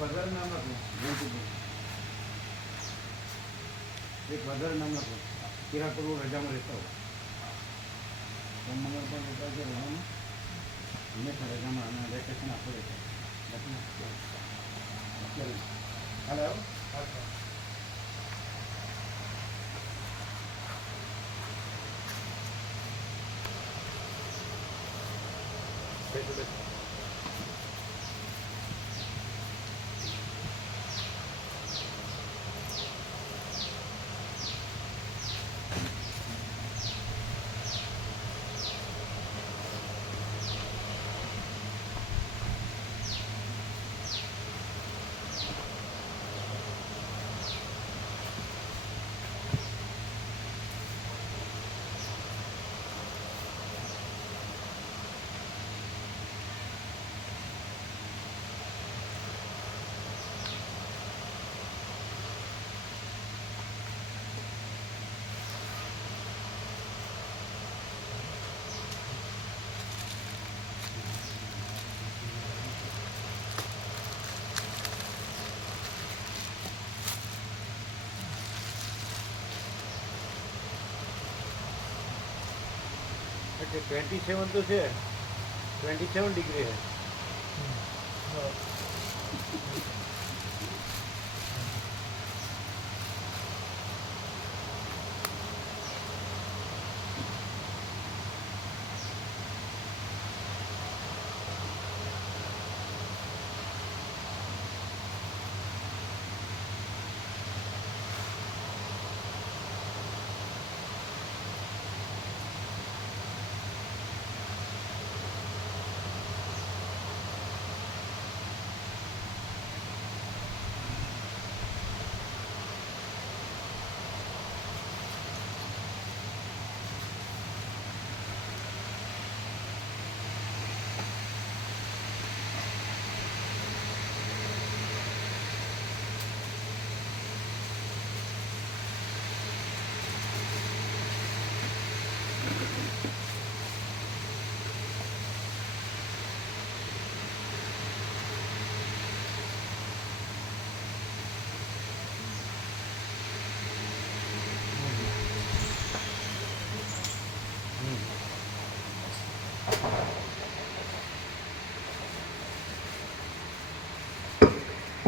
વધારે નામ લખો. એક વધારે નામ લખો. કિરા કરું રજામાં રહેતા હોય. સોમવારે પણ રહેતા છે રજામાં. હંમેશા રજામાં અને વેકેશન આપો રહેતા. હાલો. अच्छा 27 तो है 27 डिग्री है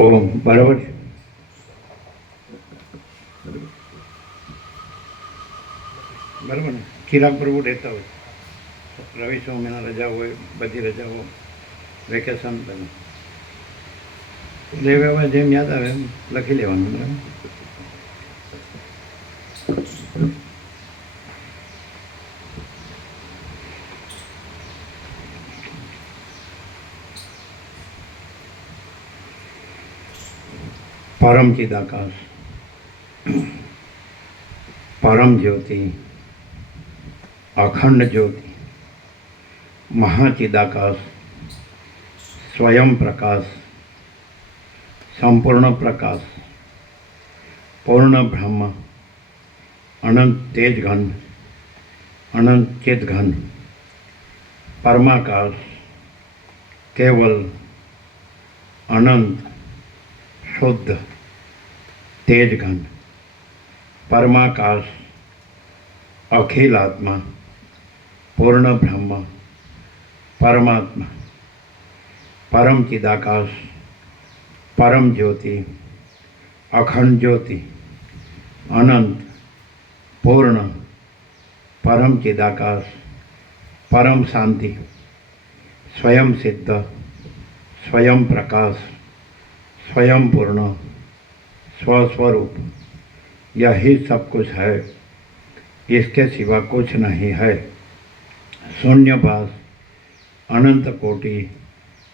ઓમ બરાબર છે. બરાબર ને ચિરાગ પ્રભુ રહેતા હોય રવિ સોમના રજા હોય બધી રજાઓ વેકેશન બધું લેવા જેમ યાદ આવે એમ લખી લેવાનું બરાબર. परम चिदाकाश परम ज्योति अखंड ज्योति महाचिदाकाश स्वयं प्रकाश संपूर्ण प्रकाश पूर्ण ब्रह्म अनंत तेज घन अनंत चित घन परमाकाश केवल अनंत शुद्ध तेज घन परमाकाश अखिल आत्मा पूर्ण ब्रह्म परमात्मा परम चिदाकाश परम ज्योति अखंड ज्योति अनंत पूर्ण परम चिदाकाश परम शांति स्वयं सिद्ध स्वयं प्रकाश स्वयं पूर्ण स्वस्वरूप यही सब कुछ है, इसके सिवा कुछ नहीं है। शून्यभास अनंत कोटि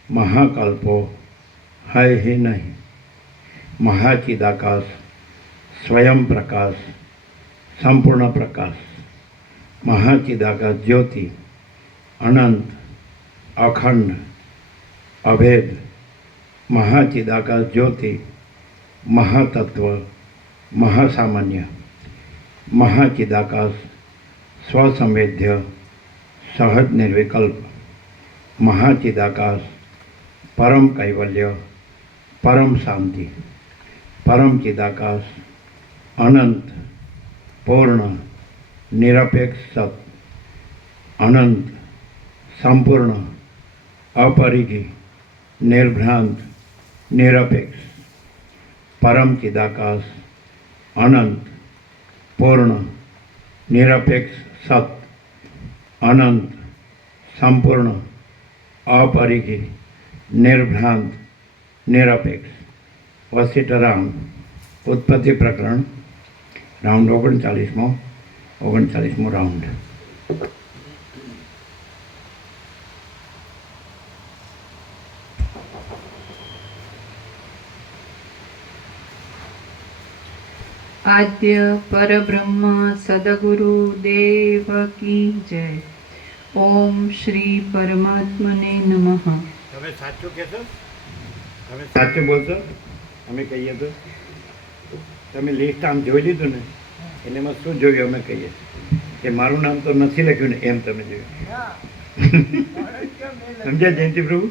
महाकल्पो है ही नहीं। महाचिदाकाश स्वयं प्रकाश संपूर्ण प्रकाश महाचिदाकाश ज्योति अनंत अखंड अभेद महाचिदाकाश ज्योति महातत्व महासामान्य महाचिदाकाश स्वसंवेद्य सहज निर्विकल्प महाचिदाकाश परम कैवल्य परम शांति, परम चिदाकाश, अनंत, पूर्ण, निरपेक्ष सत, अनंत, संपूर्ण, अपरिघी, निर्भ्रांत, निरपेक्ष, परम चिदाकाश, अनंत, पूर्ण, निरपेक्ष सत, अनंत, संपूर्ण, अपरिघी, निर्भ्रांत, निरपेक्ष. वसिष्ठ राम उत्पत्ति प्रकरण राउंड 39मो राउंड. आद्य परब्रह्म सदगुरु देव की जय. ओम श्री परमात्मने नमः. તમે સાચું કહેશો? તમે સાચું બોલશો? અમે કહીએ તો તમે લિસ્ટ આમ જોઈ લીધું ને, એટલે એમાં શું જોયું અમે કહીએ કે મારું નામ તો નથી લખ્યું ને, એમ તમે જોયું. સમજ્યા જયંતિ પ્રભુ?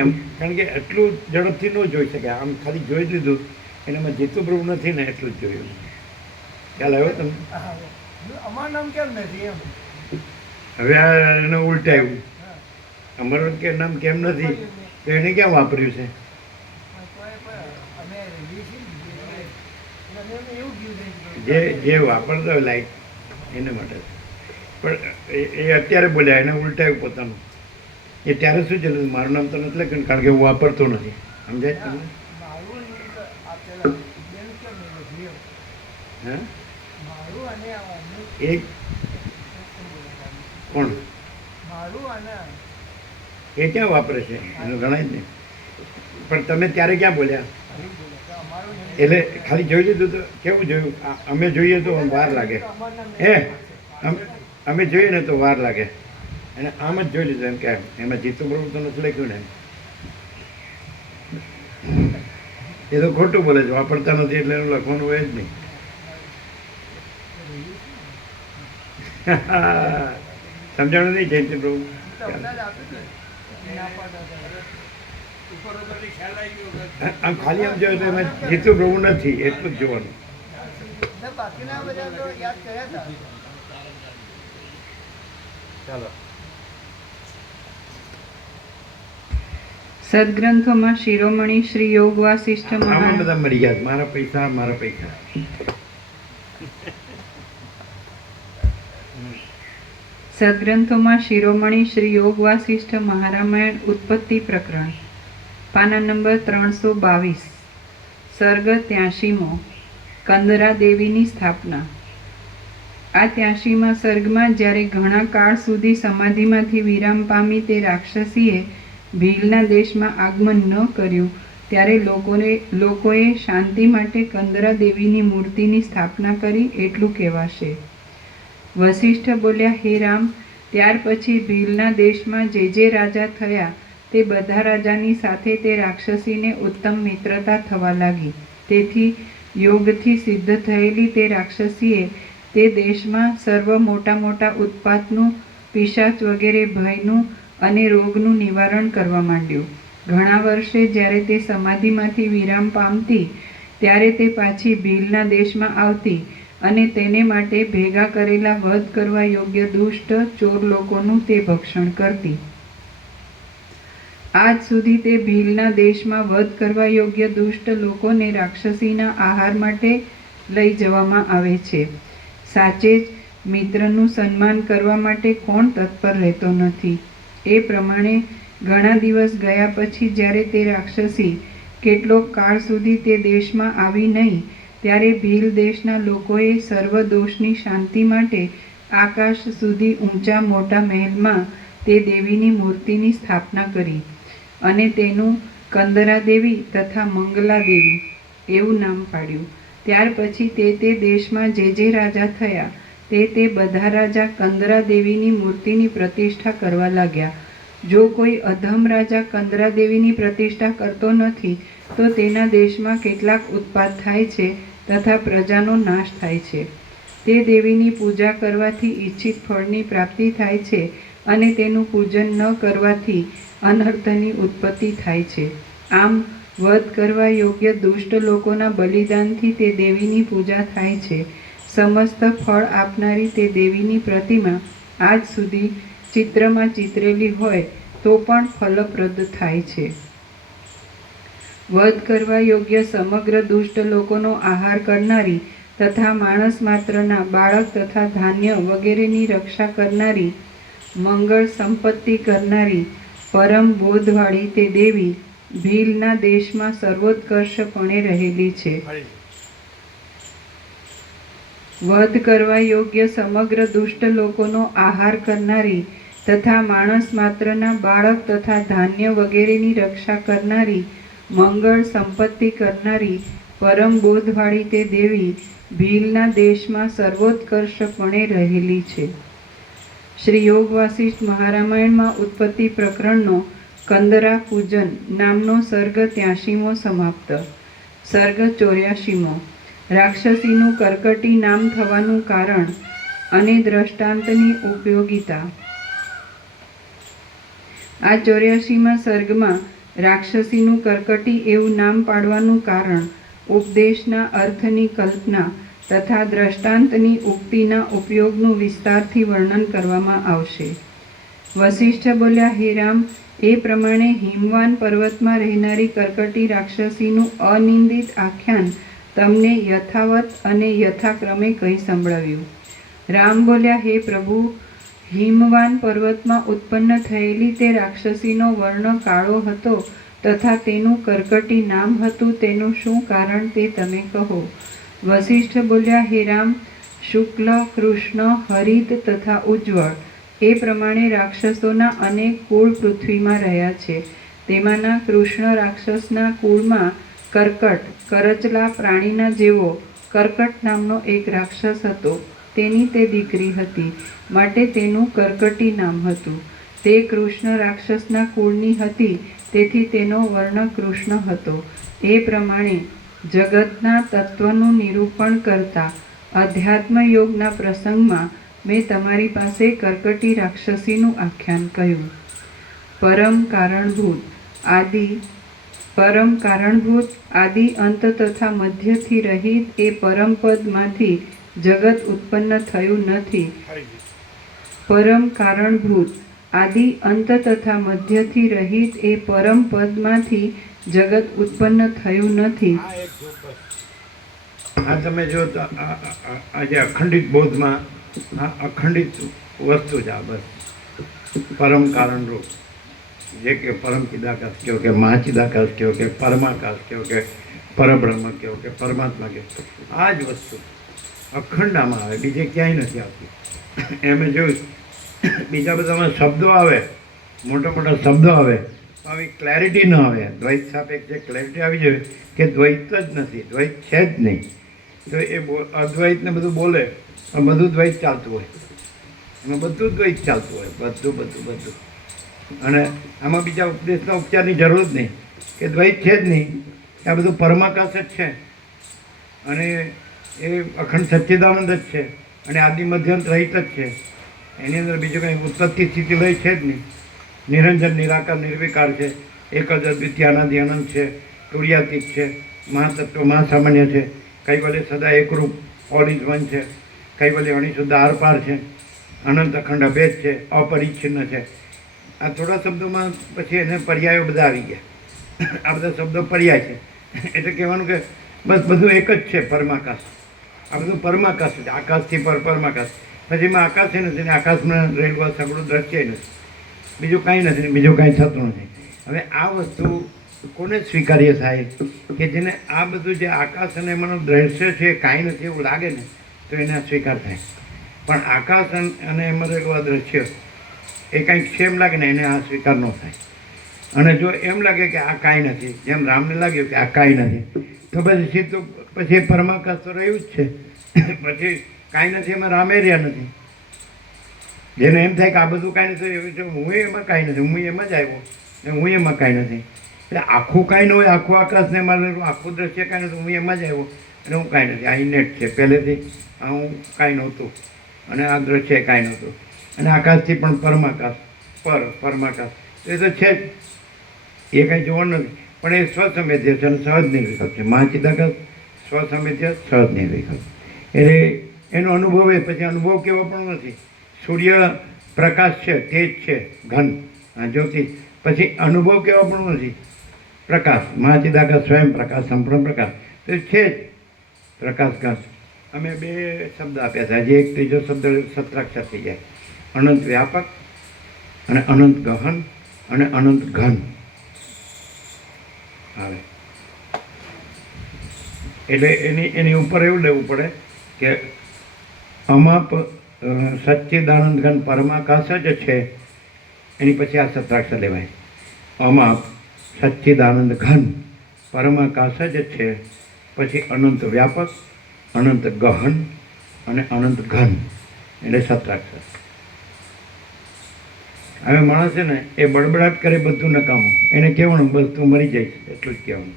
એમ કારણ કે એટલું ઝડપથી ન જોઈ શકે. આમ ખાલી જોઈ લીધું, એનામાં જીતુ પ્રભુ નથી ને એટલું જ જોયું. ખ્યાલ આવ્યો તમને? અમારું નામ કેમ નથી એમ? હવે આ એને ઉલટાયું, અમારું કે નામ કેમ નથી, તો એને ક્યાં વાપર્યું છે? જે વાપરતા હોય લાઈટ એને માટે. પણ એ અત્યારે બોલ્યા, એને ઉલટાયું પોતાનું. એ ત્યારે શું ચાલે, મારું નામ તો નથી લખ્યું કારણ કે હું વાપરતો નથી. સમજાય તમને? હા, એક કોણ એ ક્યાં વાપરે છે એનું ગણાય જ નહીં. પણ તમે ત્યારે ક્યાં બોલ્યા? એટલે ખાલી જોઈ લીધું તો કેવું જોયું? અમે જોઈએ તો વાર લાગે. અમે જોઈએ ને તો વાર લાગે. અને આમ જ જોઈ લીધું એમ કે એમાં જીતું પ્રભુ તો નથી લખ્યું ને. એ તો ખોટું બોલે છે, વાપરતા નથી એટલે એનું લખવાનું હોય જ નહીં. સમજાણું નહીં જયંતિ પ્રભુ? આમ ખાલી આમ જોયું તો એમાં જીતુ પ્રભુ નથી એટલું જ જોવાનું. બાકીના બધા તો યાદ કર્યા હતા. ચાલો. સદગ્રંથોમાં શિરોમણી શ્રી યોગ વાસિષ્ઠ આમાં મહારાજ બધા મરી ગયા, મારા પૈસા મારા પૈસા. સદગ્રંથોમાં શિરોમણી શ્રી યોગ વાસિષ્ઠ મહારામાયણ ઉત્પત્તિ પ્રકરણ પાના નંબર 322 સર્ગ 83મો કંદરા દેવીની સ્થાપના. આ 83મા સર્ગમાં જ્યારે ઘણા કાળ સુધી સમાધિમાંથી વિરામ પામી તે રાક્ષસીએ ભીલના દેશમાં આગમન ન કર્યું, ત્યારે લોકોએ શાંતિ માટે કંદરા દેવીની મૂર્તિની સ્થાપના કરી એટલું કહેવાશે. વસિષ્ઠ બોલ્યા, હે રામ, ત્યાર પછી ભીલના દેશમાં જે રાજા થયા તે બધા રાજાની સાથે તે રાક્ષસીને ઉત્તમ મિત્રતા થવા લાગી. તેથી યોગથી સિદ્ધ થયેલી તે રાક્ષસીએ તે દેશમાં સર્વ મોટા ઉત્પાતનું, પિશાચ વગેરે ભયનું અને રોગનું નિવારણ કરવા માંડ્યું. ઘણા વર્ષે જ્યારે તે સમાધિમાંથી વિરામ પામતી ત્યારે તે પાછી ભીલના દેશમાં આવતી અને તેને માટે ભેગા કરેલા વધ કરવા યોગ્ય દુષ્ટ ચોર લોકોનું તે ભક્ષણ કરતી. આજ સુધી તે ભીલના દેશમાં વધ કરવા યોગ્ય દુષ્ટ લોકોને રાક્ષસીના આહાર માટે લઈ જવામાં આવે છે. સાચે જ મિત્રનું સન્માન કરવા માટે કોણ તત્પર રહેતો નથી? એ પ્રમાણે ઘણા દિવસ ગયા પછી જ્યારે તે રાક્ષસી કેટલોક કાળ સુધી તે દેશમાં આવી નહીં, ત્યારે ભીલ દેશના લોકોએ સર્વ દોષની શાંતિ માટે આકાશ સુધી ઊંચા મોટા મહેલમાં તે દેવીની મૂર્તિની સ્થાપના કરી અને તેનું કંદરા દેવી તથા મંગલા દેવી એવું નામ પાડ્યું. ત્યાર પછી તે દેશમાં જે રાજા થયા તે બધા રાજા કંદરા દેવીની મૂર્તિની પ્રતિષ્ઠા કરવા લાગ્યા. જો કોઈ અધમ રાજા કંદરા દેવીની પ્રતિષ્ઠા કરતો નથી તો તેના દેશમાં કેટલાક ઉત્પાત થાય છે તથા પ્રજાનો નાશ થાય છે. તે દેવીની પૂજા કરવાથી ઈચ્છિત ફળની પ્રાપ્તિ થાય છે અને તેનું પૂજન ન કરવાથી અનર્થની ઉત્પત્તિ થાય છે. આમ વધ કરવા યોગ્ય દુષ્ટ લોકોના બલિદાનથી તે દેવીની પૂજા થાય છે. સમસ્ત ફળ આપનારી તે દેવીની પ્રતિમા આજ સુધી ચિત્રમાં ચિતરેલી હોય તો પણ ફલપ્રદ થાય છે. વધ કરવા યોગ્ય સમગ્ર દુષ્ટ લોકોનો આહાર કરનારી તથા માણસ માત્રના બાળક તથા ધાન્ય વગેરેની રક્ષા કરનારી, મંગળ સંપત્તિ કરનારી, પરમ બોધવાળી તે દેવી ભીલના દેશમાં સર્વોત્કર્ષપણે રહેલી છે. વધ કરવા યોગ્ય સમગ્ર દુષ્ટ લોકોનો આહાર કરનારી તથા માણસ માત્રના બાળક તથા ધાન્ય વગેરેની રક્ષા કરનારી, મંગળ સંપત્તિ કરનારી, પરમ બોધવાળી તે દેવી ભીલના દેશમાં સર્વોત્કર્ષપણે રહેલી છે. શ્રી યોગ વાસિષ્ઠ મહારામાયણમાં ઉત્પત્તિ પ્રકરણનો કંદરા પૂજન નામનો સર્ગ 83મો સમાપ્ત. સર્ગ 84મો. રાક્ષસીનું કર્કટી નામ થવાનું કારણ અને દ્રષ્ટાંતની ઉપયોગિતા. આ 84મા સર્ગમાં રાક્ષસીનું કર્કટી એવું નામ પાડવાનું કારણ, ઉપદેશના અર્થની કલ્પના તથા દ્રષ્ટાંતની ઉક્તિના ઉપયોગનું વિસ્તારથી વર્ણન કરવામાં આવશે. વસિષ્ઠ બોલ્યા, હે રામ, એ પ્રમાણે હિમવાન પર્વતમાં રહેનારી કર્કટી રાક્ષસીનું અનિંદિત આખ્યાન તમને યથાવત અને યથાક્રમે કહી સંભળાવ્યું. રામ બોલ્યા, હે પ્રભુ, હિમવાન પર્વતમાં ઉત્પન્ન થયેલી તે રાક્ષસીનો વર્ણ કાળો હતો તથા તેનું કર્કટી નામ હતું, તેનું શું કારણ તે તમે કહો. વસિષ્ઠ બોલ્યા, હે રામ, શુક્લ, કૃષ્ણ, હરિત તથા ઉજ્જવળ એ પ્રમાણે રાક્ષસોના અનેક કુળ પૃથ્વીમાં રહ્યા છે. તેમાંના કૃષ્ણ રાક્ષસના કુળમાં કર્કટ, કરચલા પ્રાણીના જેવો કર્કટ નામનો એક રાક્ષસ હતો. તેની તે દીકરી હતી, માટે તેનું કર્કટી નામ હતું. તે કૃષ્ણ રાક્ષસના કુળની હતી, તેથી તેનો વર્ણ કૃષ્ણ હતો. એ પ્રમાણે જગતના તત્વનું નિરૂપણ કરતા અધ્યાત્મ યોગના પ્રસંગમાં મેં તમારી પાસે કર્કટી રાક્ષસીનું આખ્યાન કહ્યું. પરમ કારણભૂત આદિ અંત તથા મધ્યથી રહિત એ પરમપદમાંથી જગત ઉત્પન્ન થયું નથી. પરમ કારણભૂત આદિ અંત તથા મધ્યથી રહિત એ પરમ પદમાંથી જગત ઉત્પન્ન થયું નથી. આ તમે જો તો આજે અખંડિત બોધમાં આ અખંડિત વસ્તુ છે. આ બસ પરમ કારણરૂપ, જે કે પરમ ચિદાકાશ કહો કે મહાચિદાકાશ કહો કે પરમાકાશ કહો કે પરબ્રહ્મ કહો કે પરમાત્મા કહો, આ જ વસ્તુ અખંડામાં આવે, બીજે ક્યાંય નથી આવતી. એમ જોયું બીજા બધામાં શબ્દો આવે, મોટા મોટા શબ્દો આવે, આવી ક્લેરિટી ન આવે. દ્વૈત સાપેક્ષ જે ક્લેરિટી આવી જોઈએ કે દ્વૈત જ નથી, દ્વૈત છે જ નહીં. તો એ અદ્વૈતને બધું બોલે, બધું દ્વૈત ચાલતું હોય, એમાં બધું દ્વૈત ચાલતું હોય, બધું. અને આમાં બીજા ઉપદેશના ઉપચારની જરૂર જ નહીં, કે દ્વૈત છે જ નહીં, આ બધું પરમાકાશ જ છે, અને એ અખંડ સચ્ચિદાનંદ જ છે, અને આદિ મધ્યંત રહિત જ છે. એની અંદર બીજું કંઈ ઉત્પત્તિ સ્થિતિ લય છે જ નહીં. નિરંજન, નિરાકાર, નિર્વિકાર છે, એક જ અદ્વિતીય અનાદિ અનંત છે, તુર્યાતીત છે, મહાતત્વ મહાસામાન્ય છે, કૈવલ્ય સદા એકરૂપ ઓલ ઇઝ વન છે, કૈવલ્ય અણિશુદ્ધ આરપાર છે, અનંત અખંડ અભેદ છે, અપરિચ્છિન્ન છે. આ થોડા શબ્દોમાં પછી એને પર્યાયો બધા આવી ગયા. આ બધા શબ્દો પર્યાય છે, એટલે કહેવાનું કે બસ બધું એક જ છે, પરમાકાશ. આ બધું પરમાકાશ છે, આકાશથી પરમાકાશ. પછી એમાં આકાશ છે નથી, આકાશમાં રહેલું સગળું દ્રશ્ય નથી, બીજું કાંઈ નથી, બીજું કાંઈ થતું નથી. હવે આ વસ્તુ કોને સ્વીકાર્ય થાય કે જેને આ બધું જે આકાશ અને એમાંનું દ્રશ્ય છે એ કાંઈ નથી એવું લાગે ને, તો એને આ સ્વીકાર થાય. પણ આકાશ અને એમાં રહેલું આ દ્રશ્ય એ કાંઈક છે એમ લાગે ને, એને આ સ્વીકાર ન થાય. અને જો એમ લાગે કે આ કાંઈ નથી, જેમ રામને લાગ્યું કે આ કાંઈ નથી, તો પછી સીધું પછી પરમાકાશ તો રહ્યું જ છે. પછી કાંઈ નથી એમાં રામે રહ્યા નથી. જેને એમ થાય કે આ બધું કાંઈ નથી, હું એમાં કાંઈ નથી, હું એમાં જ આવ્યો ને હું એમાં કાંઈ નથી. એટલે આખું કાંઈ ન હોય, આખું આકાશ ને એમાં આખું દ્રશ્ય કાંઈ નથી, હું એમાં જ આવ્યો અને હું કાંઈ નથી. આ ઇનેટ છે પહેલેથી, આ હું કાંઈ નહોતું અને આ દ્રશ્ય કાંઈ નહોતું. અને આકાશથી પણ પરમાકાશ, પરમાકાશ એ તો છે જ, એ કાંઈ જોવાનું નથી. પણ એ સ્વસંવેદ્ય છે અને સહજ નિર્વિકલ્પ છે. મહાચિદાકાશ સ્વસંવેદ્ય સહજ નિર્વિકલ્પ. એટલે એનો અનુભવ એ પછી અનુભવ કેવો પણ નથી. સૂર્ય પ્રકાશ છે, તેજ છે, ઘન, જ્યોતિ, પછી અનુભવ કેવો પણ નથી. પ્રકાશ, મહાચિદાકાશ સ્વયં પ્રકાશ, સંપૂર્ણ પ્રકાશ તો એ છે જ પ્રકાશ કાશ. અમે બે શબ્દ આપ્યા હતા. હજી એક ત્રીજો શબ્દ સત્રાક્ષર થઈ જાય. અનંત વ્યાપક અને અનંત ગહન અને અનંત ઘન આવે. એટલે એની ઉપર એવું લેવું પડે કે અમાપ સચ્ચિદાનંદ ઘન પરમાકાશ જ છે. એની પછી આ સત્રાક્ષર લેવાય. અમાપ સચ્ચિદાનંદ ઘન પરમાકાશ જ છે. પછી અનંત વ્યાપક, અનંત ગહન અને અનંત ઘન એટલે સત્રાક્ષર. હવે માણસ છે ને એ બડબડાટ કરે બધું નકામું. એને કહેવાનું બસ તું મરી જઈશ, એટલું જ કહેવાનું.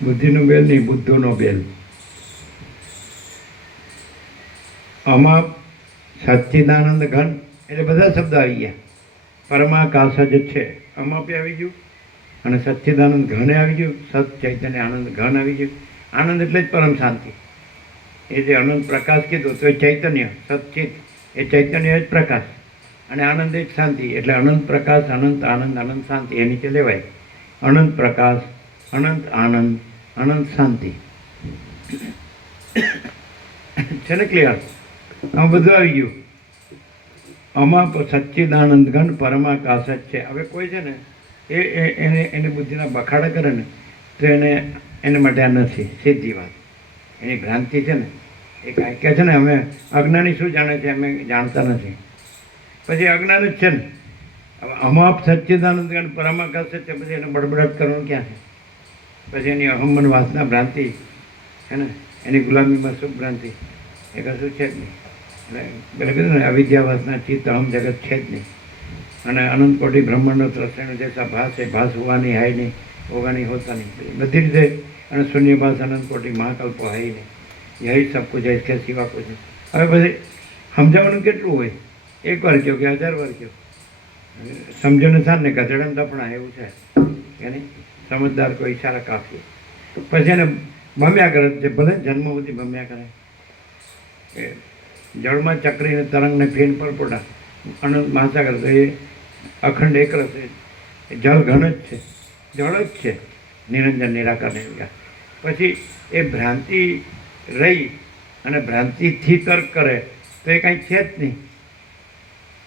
બુદ્ધિનો બેલ નહીં, બુદ્ધોનો બેલ. અમાપ સચ્ચિદાનંદ ઘન એટલે બધા શબ્દ આવી ગયા. પરમાકાશ જ છે, અમાપે આવી ગયું અને સચ્ચિદાનંદ ઘને આવી ગયું. સત ચૈતન્ય આનંદ ઘન આવી ગયું. આનંદ એટલે જ પરમ શાંતિ. એ જે અનંત પ્રકાશ કીધું તો એ ચૈતન્ય સચ્ચિત, એ ચૈતન્ય જ પ્રકાશ અને આનંદ જ શાંતિ. એટલે અનંત પ્રકાશ, અનંત આનંદ, અનંત શાંતિ એ નીચે લેવાય. અનંત પ્રકાશ, અનંત આનંદ, અનંત શાંતિ. છે ને ક્લિયર? આમાં બધું આવી ગયું. આમાં સચ્ચિદાનંદ ઘન પરમાકાશ જ છે. હવે કોઈ છે ને એને બુદ્ધિના બખાડા કરે ને તો એને માટે આ નથી સીધી વાત. એની ભ્રાંતિ છે ને એ કાંઈ કહે છે ને અમે અજ્ઞાની શું જાણે છે અમે જાણતા નથી. પછી અજ્ઞાન જ છે ને. હવે અમાપ સચ્ચિદાનંદ ઘન પરમાકાશ જ છે. પછી એને બડબડાટ કરવાનું ક્યાં છે? પછી એની અહમન વાસના ભ્રાંતિ છે ને, એની ગુલામીમાં શુભ ભ્રાંતિ એ કશું છે જ નહીં. એટલે કીધું ને અવિદ્યા વાસના ચિત્ત અહમ જગત છે જ નહીં. અને અનંત કોટી બ્રહ્માંડનો ત્રસેણ જૈસા ભાસ એ ભાસ હોવાની હાય નહીં, હોવાની હોતા નહીં. બધી રીતે અને શૂન્ય ભાસ અનંત કોટી મહાકલ્પો હાય નહીં. યહી સબ કુછ है इसके सिवा कुछ नहीं. હવે પછી સમજાવવાનું કેટલું હોય? એક વાર કહો કે 1000 વાર કહો. સમજણ સાર ને ગધેડા દફણા એવું છે કે નહીં. સમજદાર કોઈ ઈશારા કાફી. પછી એને ભમ્યા કરે છે. ભલે જન્મ સુધી ભમ્યા કરે. એ જળમાં ચક્રીને તરંગને ફીણ પરપોટા અનંત મહાસાગર તો એ અખંડ એકરસ એ જળ ઘન જ છે, જળ જ છે, નિરંજન નિરાકાર નિર્વિકાર. પછી એ ભ્રાંતિ રહી અને ભ્રાંતિથી તર્ક કરે તો એ કાંઈ છે જ નહીં.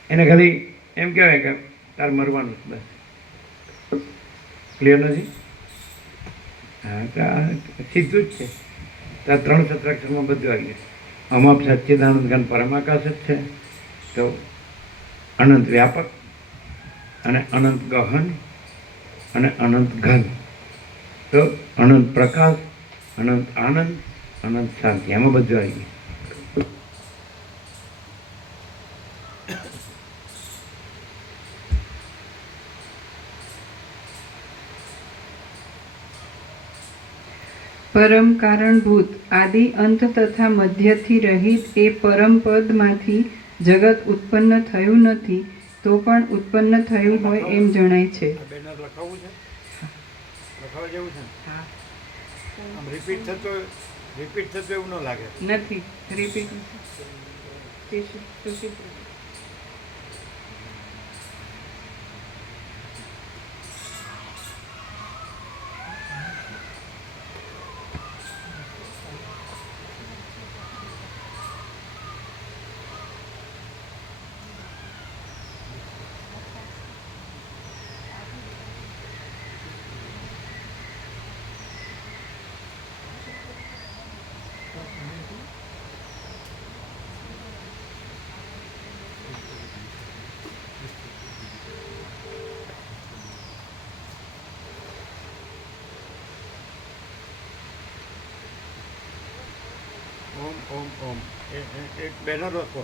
એને ખાલી એમ કહેવાય કે તાર મરવાનું બસ. ક્લિયર નથી? હા તો સીધું જ છે. તો આ 3 સત્રાક્ષરમાં બધું આવી ગયું. અમાપ સચ્ચિદાનંદ ઘન પરમાકાશ જ છે. તો અનંત વ્યાપક અને અનંત ગહન અને અનંત ઘન. તો અનંત પ્રકાશ, અનંત આનંદ, અનંત શાંતિ. એમાં બધું આવી ગયું. પરમ કારણભૂત આદિ અંત તથા મધ્યથી રહિત એ પરમ પદમાંથી જગત ઉત્પન્ન થયું નથી, તો પણ ઉત્પન્ન થયું હોય એમ જણાય છે. આ બેનર લખાવવું છે? લખાવવા જેવું છે ને? આમ રિપીટ થતું એવું ન લાગે. નથી રિપીટ. ઓમ ઓમ ઓમ એક બેનર લખો.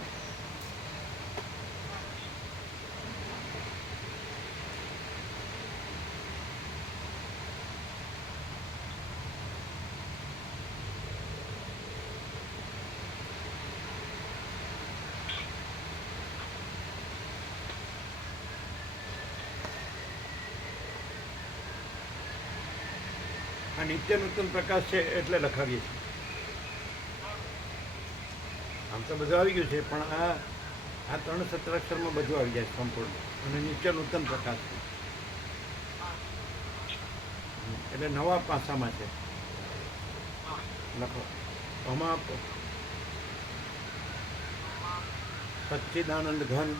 આ નિત્ય નૂતન પ્રકાશ છે એટલે લખાવીએ છીએ. આમ તો બધું આવી ગયું છે પણ આ 3 સત્રાક્ષરમાં બધું આવી જાય સંપૂર્ણ. અને નિત્ય નૂતન પ્રકાશ છે એટલે નવા પાસામાં છે. લખો આમાં સચ્ચિદાનંદ ઘન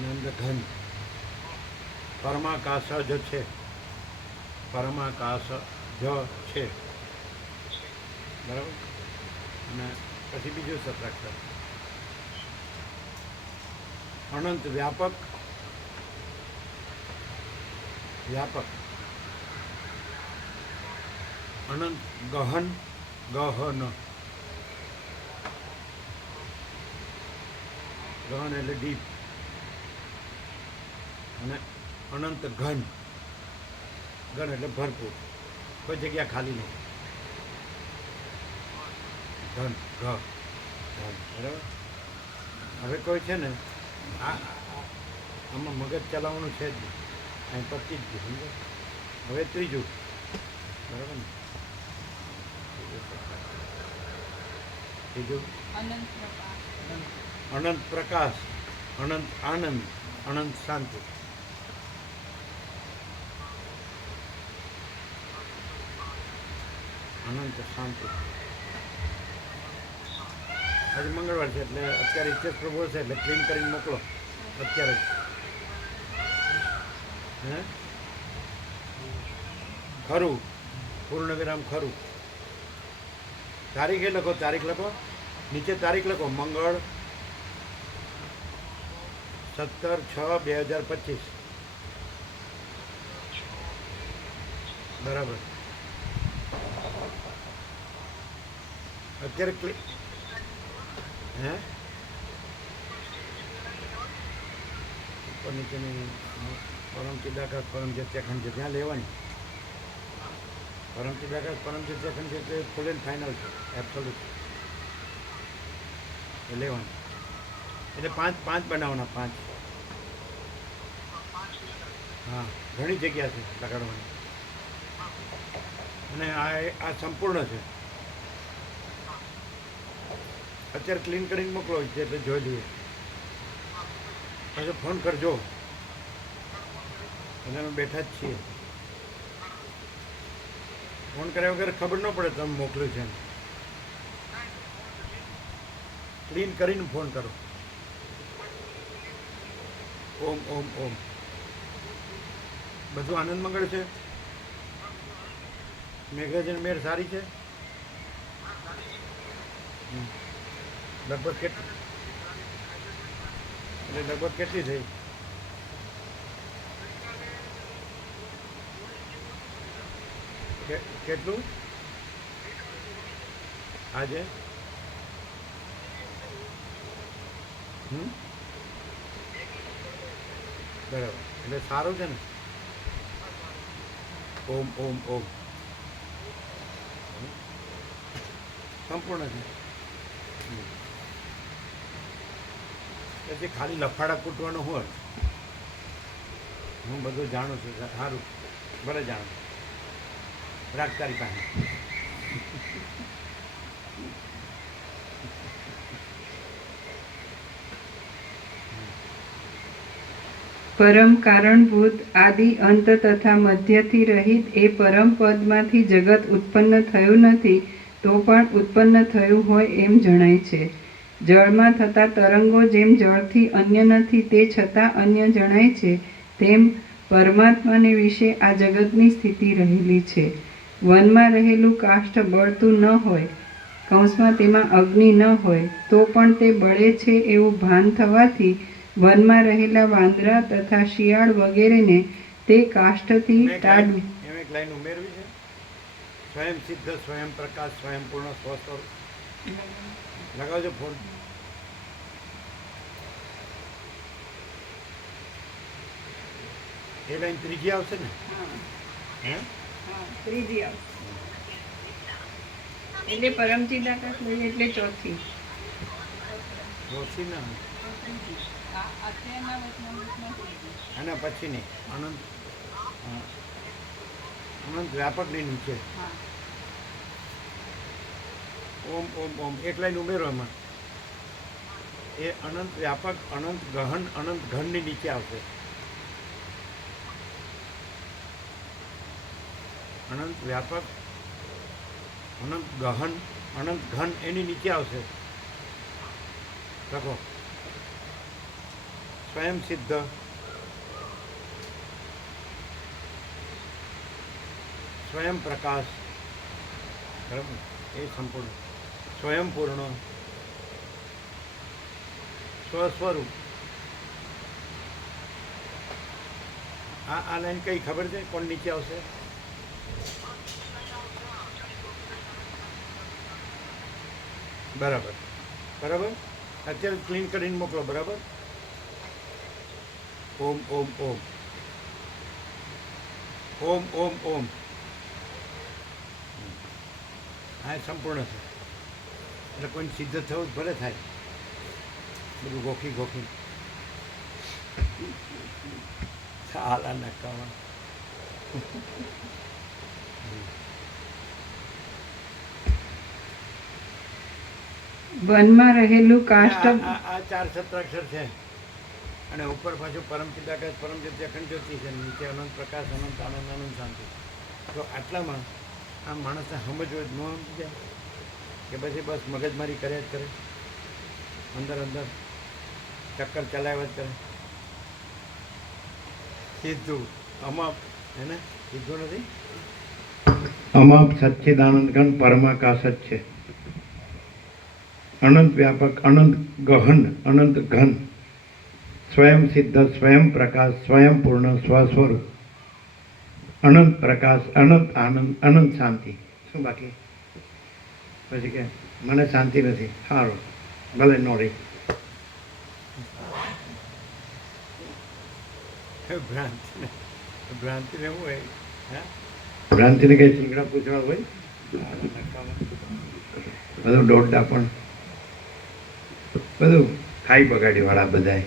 નંદ ઘન પરમાકાશ જ છે. પરમાકાશ જ છે બરાબર. અને પછી બીજું સત્રાક્ષર અનંત વ્યાપક વ્યાપક અનંત ગહન ગહન ગહન એટલે ડીપ. અને અનંત ઘન ઘન એટલે ભરપૂર, કોઈ જગ્યા ખાલી નહીં. ઘન ઘ ઘન બરાબર. હવે કોઈ છે ને આમાં મગજ ચલાવવાનું છે જ નહીં, અહીં પતી જ ગયું સમજો. હવે ત્રીજું બરાબર ને, ત્રીજું અનંત પ્રકાશ, અનંત આનંદ, અનંત શાંતિ. અનંત શાંતિ. આજે મંગળવાર છે એટલે અત્યારે ઈચ્છેશ પ્રભુ હશે એટલે ક્લીન કરીને મોકલો અત્યારે જ. હે ખરું પૂર્ણ વિરામ ખરું. તારીખે લખો, તારીખ લખો, નીચે તારીખ લખો મંગળ 17/6/2025 બરાબર. અત્યારે હે ઉપર નીચેની પરમ ચિદાકાશ પરમ જત્યાખંડ છે ત્યાં લેવાની. પરમ ચિદાકાશ પરમ જત્યાખંડ છે એટલે ફૂલ એન્ડ ફાઇનલ છે, એબ્સોલ્યુટ એ લેવાની. એટલે 5 બનાવવાના, 5. હા ઘણી જગ્યા છે લગાડવાની. અને આ સંપૂર્ણ છે. અત્યારે ક્લીન કરીને મોકલો છે એટલે જોઈ લઈએ. પછી ફોન કરજો એટલે અમે બેઠા જ છીએ. ફોન કર્યા વગર ખબર ન પડે તમે મોકલ્યું છે એમ. ક્લીન કરીને ફોન કરો. ઓમ ઓમ ઓમ. બધું આનંદ મંગળ છે. મેઘરાજન મેર સારી છે. લગભગ કેટલી થઈ? કેટલું આજે? બરાબર. એટલે સારું છે ને. ઓમ ઓમ ઓમ સંપૂર્ણ છે. પછી ખાલી લફાડા કૂટવાનો હોય. હું બધું જાણું છું. સારું ભલે જાણું. રાખ તારી પાસે. પરમ કારણભૂત આદિ અંત તથા મધ્યથી રહિત એ પરમ પદમાંથી જગત ઉત્પન્ન થયું નથી તો પણ ઉત્પન્ન થયું હોય એમ જણાય છે. જળમાં થતા તરંગો જેમ જળથી અન્ય નથી તે છતાં અન્ય જણાય છે, તેમ પરમાત્માને વિશે આ જગતની સ્થિતિ રહેલી છે. વનમાં રહેલું કાષ્ઠ બળતું ન હોય, કૌંસમાં તેમાં અગ્નિ ન હોય તો પણ તે બળે છે એવું ભાન થવાથી વનમાં રહેલા વાંદરા તથા શિયાળ વગેરેને તે કાષ્ઠથી ટાળવું. એમ એક લાઈન ઉમેરવી છે. સ્વયં સિદ્ધ, સ્વયં પ્રકાશ, સ્વયં પૂર્ણ, સ્વસ્વરૂપ. લગાવજો ફોન. એ લાઈન ત્રીજી આવશે ને? હે ત્રીજી આવશે એટલે પરમચિદાકાશ લઈએ એટલે ચોથી. ચોથી ના આના પછીની અનંત અનંત વ્યાપકની નીચે ઓમ ઓમ ઓમ એક લાઈન ઉમેરો એમાં. એ અનંત વ્યાપક, અનંત ગહન, અનંત ઘનની નીચે આવશે. અનંત વ્યાપક, અનંત ગહન, અનંત ઘન એની નીચે આવશે. લખો સ્વયં સિદ્ધ, સ્વયં પ્રકાશ, બરાબર, એ સંપૂર્ણ, સ્વયં પૂર્ણ, સ્વસ્વરૂપ. આ લાઈન કઈ ખબર છે કોણ નીચે આવશે? બરાબર બરાબર. અત્યારે ક્લીન કરીને મોકલો. બરાબર. ઓમ ઓમ ઓમ ઓમ ઓમ ઓમ. હા, સંપૂર્ણ છે. એટલે કોઈ સિદ્ધ થવું ભલે થાય, બધું ગોખી ગોખી સાલા નકામા. વનમાં રહેલું કાષ્ટ આ 4 સત્રાક્ષર છે અને ઉપર પાછું પરમ ચિદાકાશ, પરમ જ્યોતિ, અખંડ જ્યોતિ છે. નીચે અનંત પ્રકાશ, અનંત આનંદ, અનંત શાંતિ. તો આટલામાં આ માણસને સમજવું જ ન સમજી જાય કે પછી બસ મગજમારી કર્યા જ કરે, અંદર અંદર ચક્કર ચલાવ્યા જ કરે. સીધું અમાપ એને સીધું નથી. અમાપ સચ્ચિદાનંદ ઘન પરમાકાશ જ છે. અનંત વ્યાપક, અનંત ગહન, અનંત ઘન, સ્વયં સિદ્ધ, સ્વયં પ્રકાશ, સ્વયં પૂર્ણ, સ્વસ્વરૂપ, અનંત પ્રકાશ, અનંત આનંદ, અનંત શાંતિ. શું બાકી? પછી કે મને શાંતિ નથી. સારું, ભલે નો રહી. ભ્રાંતિ ભ્રાંતિને એવું હોય. હા, ભ્રાંતિને કઈ ચીંગડા પૂછવા હોય? બધું દોડતા પણ બધું ખાઈ બગાડી વાળા બધાય.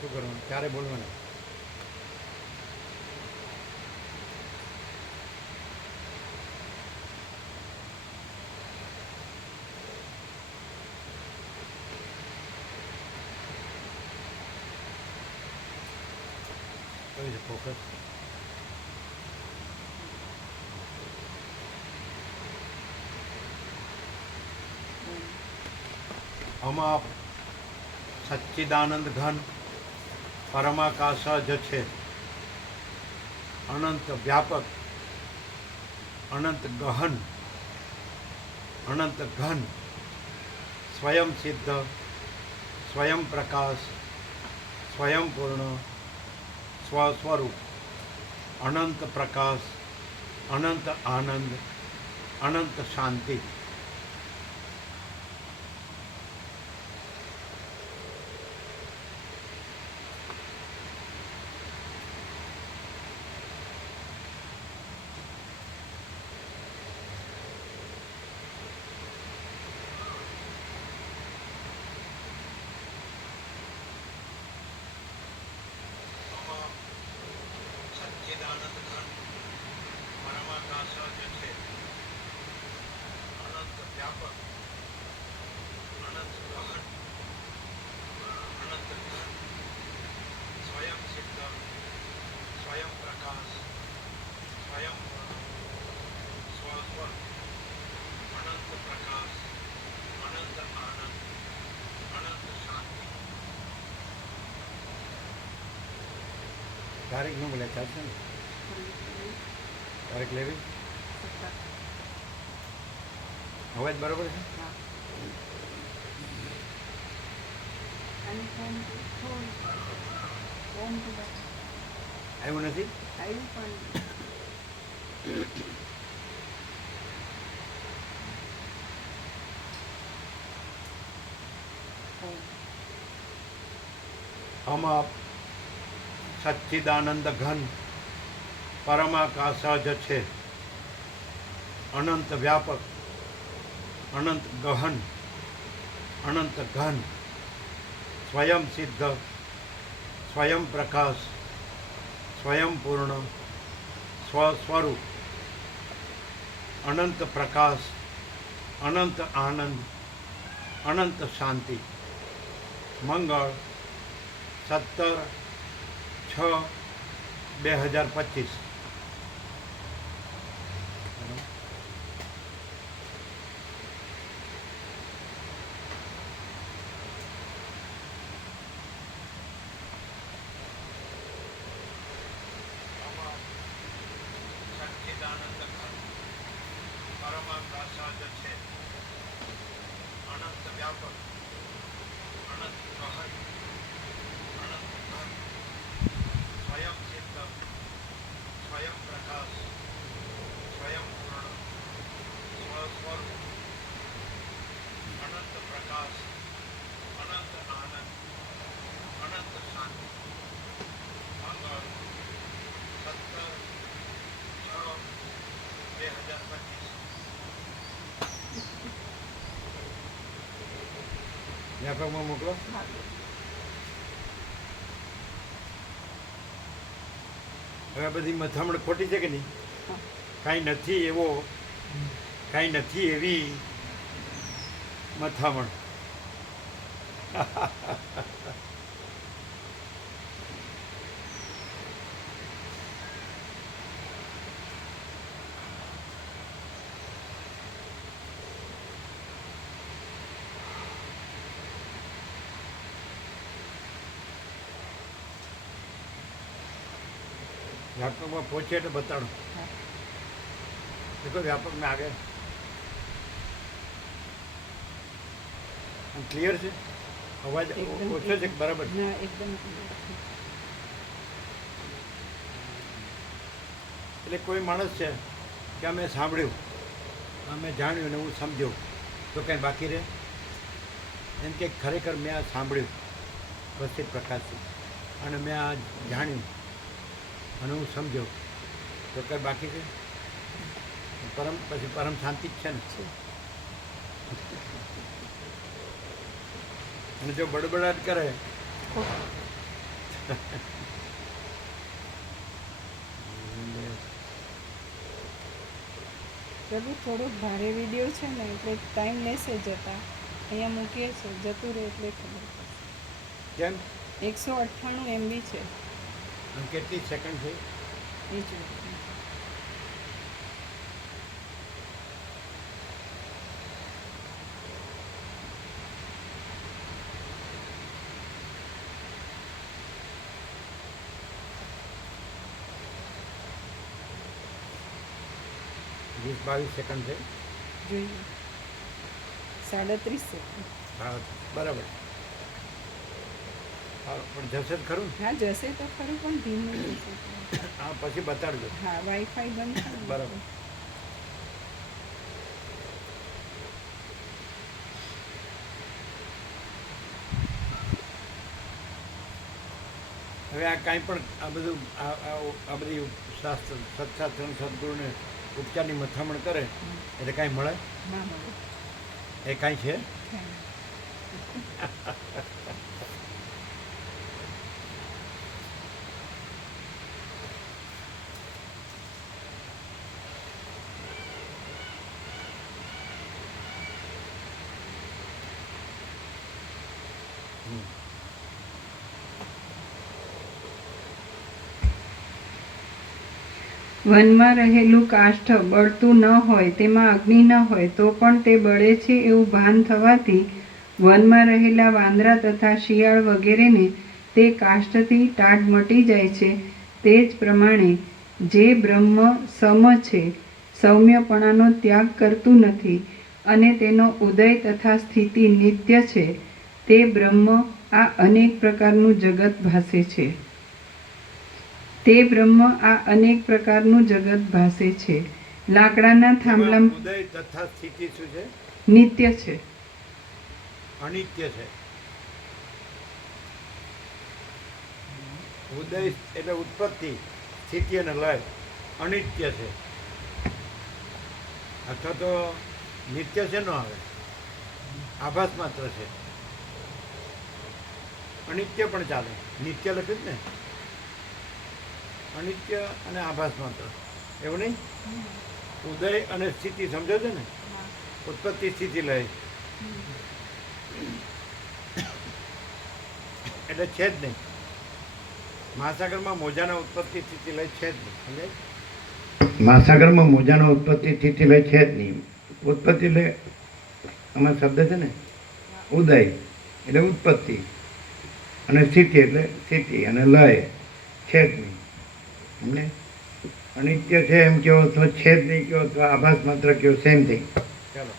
શું કરવાનું? ક્યારે બોલવાનું? કઈ છે ફોકસ? અમાપ સચ્ચિદાનંદ ઘન પરમાકાશ જ છે. અનંત વ્યાપક, અનંત ગહન, અનંત ઘન, સ્વયં સિદ્ધ, સ્વયં પ્રકાશ, સ્વયં પૂર્ણ, સ્વસ્વરૂપ, અનંત પ્રકાશ, અનંત આનંદ, અનંત શાંતિ. સચ્ચિદાનંદ ઘન પરમાકાશ જ છે. અનંત વ્યાપક, અનંત ગહન, અનંત ઘન, સ્વયં સિદ્ધ, સ્વયં પ્રકાશ, સ્વયં પૂર્ણ, સ્વસ્વરૂપ, અનંત પ્રકાશ, અનંત આનંદ, અનંત શાંતિ. તારીખ ન બોલે ચાલશે ને? તારીખ લેવી? અવાજ બરોબર છે? આવ્યું નથી? હમ સચ્ચિદાનંદ ઘન પરમાકાશ જ છે, અનંત વ્યાપક, અનંત ગહન, અનંત ઘન, સ્વયં સિદ્ધ, સ્વયં પ્રકાશ, સ્વયં પૂર્ણ, સ્વસ્વરૂપ, અનંત પ્રકાશ, અનંત આનંદ, અનંત શાંતિ. મંગળ 17/6/2025. સચ્ચિદાનંદ ઘન પરમાકાશ જ છે, અનંત વ્યાપક, અનંત ગહન, અનંત ઘન, સ્વયં સિદ્ધ, સ્વયં પ્રકાશ, સ્વયં પૂર્ણ, સ્વસ્વરૂપ, અનંત પ્રકાશ, અનંત આનંદ, અનંત શાંતિ. મંગળ 17/6/2025. વ્યાપકમાં મોકલો. હવે આ બધી મથામણ ખોટી છે કે નહીં? કાંઈ નથી એવો, કાંઈ નથી એવી મથામણ. વ્યાપકમાં પહોંચે એટલે બતાડો. देखो व्यापक में आ गए. ક્લિયર છે? અવાજ ઓછો છે બરાબર? ના, એકદમ એટલે કોઈ માણસ છે કે અમે સાંભળ્યું, અમે જાણ્યું ને હું સમજ્યો, તો કંઈ બાકી રહે? એમ કે ખરેખર મેં આ સાંભળ્યું વસ્તી પ્રકાશથી અને મેં આ જાણ્યું અને હું સમજ્યો, તો કંઈ બાકી છે? પરમ પછી પરમ શાંતિ જ છે ને. અને જો બડબડાટ કરે પ્રભુ થોડોક ભારે વિડીયો છે ને એટલે ટાઈમ લેશે જતા. અહીંયા મૂકીએ છીએ, જતું રહે એટલે ખબર પડશે. કેમ? 198 MB છે. અને કેટલી સેકન્ડ છે? એ જ વીસ 22 સેકન્ડ છે. જોઈએ 37 સેકન્ડ. હા બરાબર. હા પણ જશે જ ખરું ને? હા જશે તો ખરું પણ ધીમું જશે. હા પછી બતાડજો. હા વાઈફાઈ બંધ થાય ને. બરાબર. હવે આ કાંઈ પણ આ બધું આ બધી શાસ્ત્ર સત્શાસ્ત્ર સદગુરુને ઉપચારની મથામણ કરે એટલે કાંઈ મળે? ના મળે. એ કાંઈ છે? વનમાં રહેલું કાષ્ઠ બળતું ન હોય, તેમાં અગ્નિ ન હોય તો પણ તે બળે છે એવું ભાન થવાથી વનમાં રહેલા વાંદરા તથા શિયાળ વગેરેને તે કાષ્ઠથી ટાઢ મટી જાય છે. તે જ પ્રમાણે જે બ્રહ્મ સમ છે, સૌમ્યપણાનો ત્યાગ કરતું નથી અને તેનો ઉદય તથા સ્થિતિ નિત્ય છે, તે બ્રહ્મ આ અનેક પ્રકારનું જગત ભાસે છે. તે બ્રહ્મ આ અનેક પ્રકારનું જગત ભાસે છે. લાકડાના થાંભલા ઉદય તથા સ્થિતિ શું છે? નિત્ય છે. અનિત્ય છે. ઉદય એટલે ઉત્પત્તિ, સ્થિતિ અને લય અનિત્ય છે, અથવા તો નિત્ય છે ન આવે, આભાસ માત્ર છે. અનિત્ય પણ ચાલે, નિત્ય લખ્યું જ ને, અનિત્ય અને આભાસ માત્ર, એવું નહીં? ઉદય અને સ્થિતિ સમજો છો ને, ઉત્પત્તિ સ્થિતિ લય એટલે છે જ નહીં. મહાસાગરમાં મોજાના ઉત્પત્તિ સ્થિતિ લય છે જ નહીં, સમજાય? મહાસાગરમાં મોજાનો ઉત્પત્તિ સ્થિતિ લય છે જ નહીં. ઉત્પત્તિ લય આમાં શબ્દ છે ને, ઉદય એટલે ઉત્પત્તિ અને સ્થિતિ એટલે સ્થિતિ અને લય છે જ નહીં. સમજે? અનિત્ય છે એમ કહો તો છે જ નહીં કહો તો આભાસ માત્ર કહો, સેમ થિંગ. ચાલો.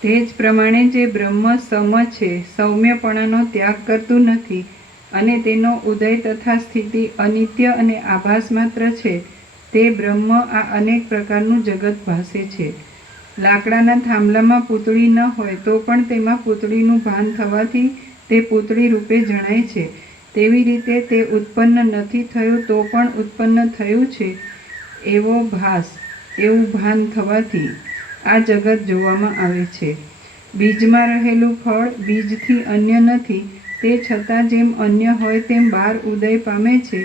તે જ પ્રમાણે જે બ્રહ્મ સમ છે, સૌમ્યપણાનો ત્યાગ કરતું નથી અને તેનો ઉદય તથા સ્થિતિ અનિત્ય અને આભાસ માત્ર છે, તે બ્રહ્મ આ અનેક પ્રકારનું જગત ભાસે છે. લાકડાના થાંભલામાં પૂતળી ન હોય તો પણ તેમાં પૂતળીનું ભાન થવાથી તે પૂતળી રૂપે જણાય છે. તેવી રીતે તે ઉત્પન્ન નથી થયું તો પણ ઉત્પન્ન થયું છે એવો ભાસ, એવું ભાન થવાથી આ જગત જોવામાં આવે છે. બીજમાં રહેલું ફળ બીજથી અન્ય નથી, તે છતાં જેમ અન્ય હોય તેમ બાર ઉદય પામે છે,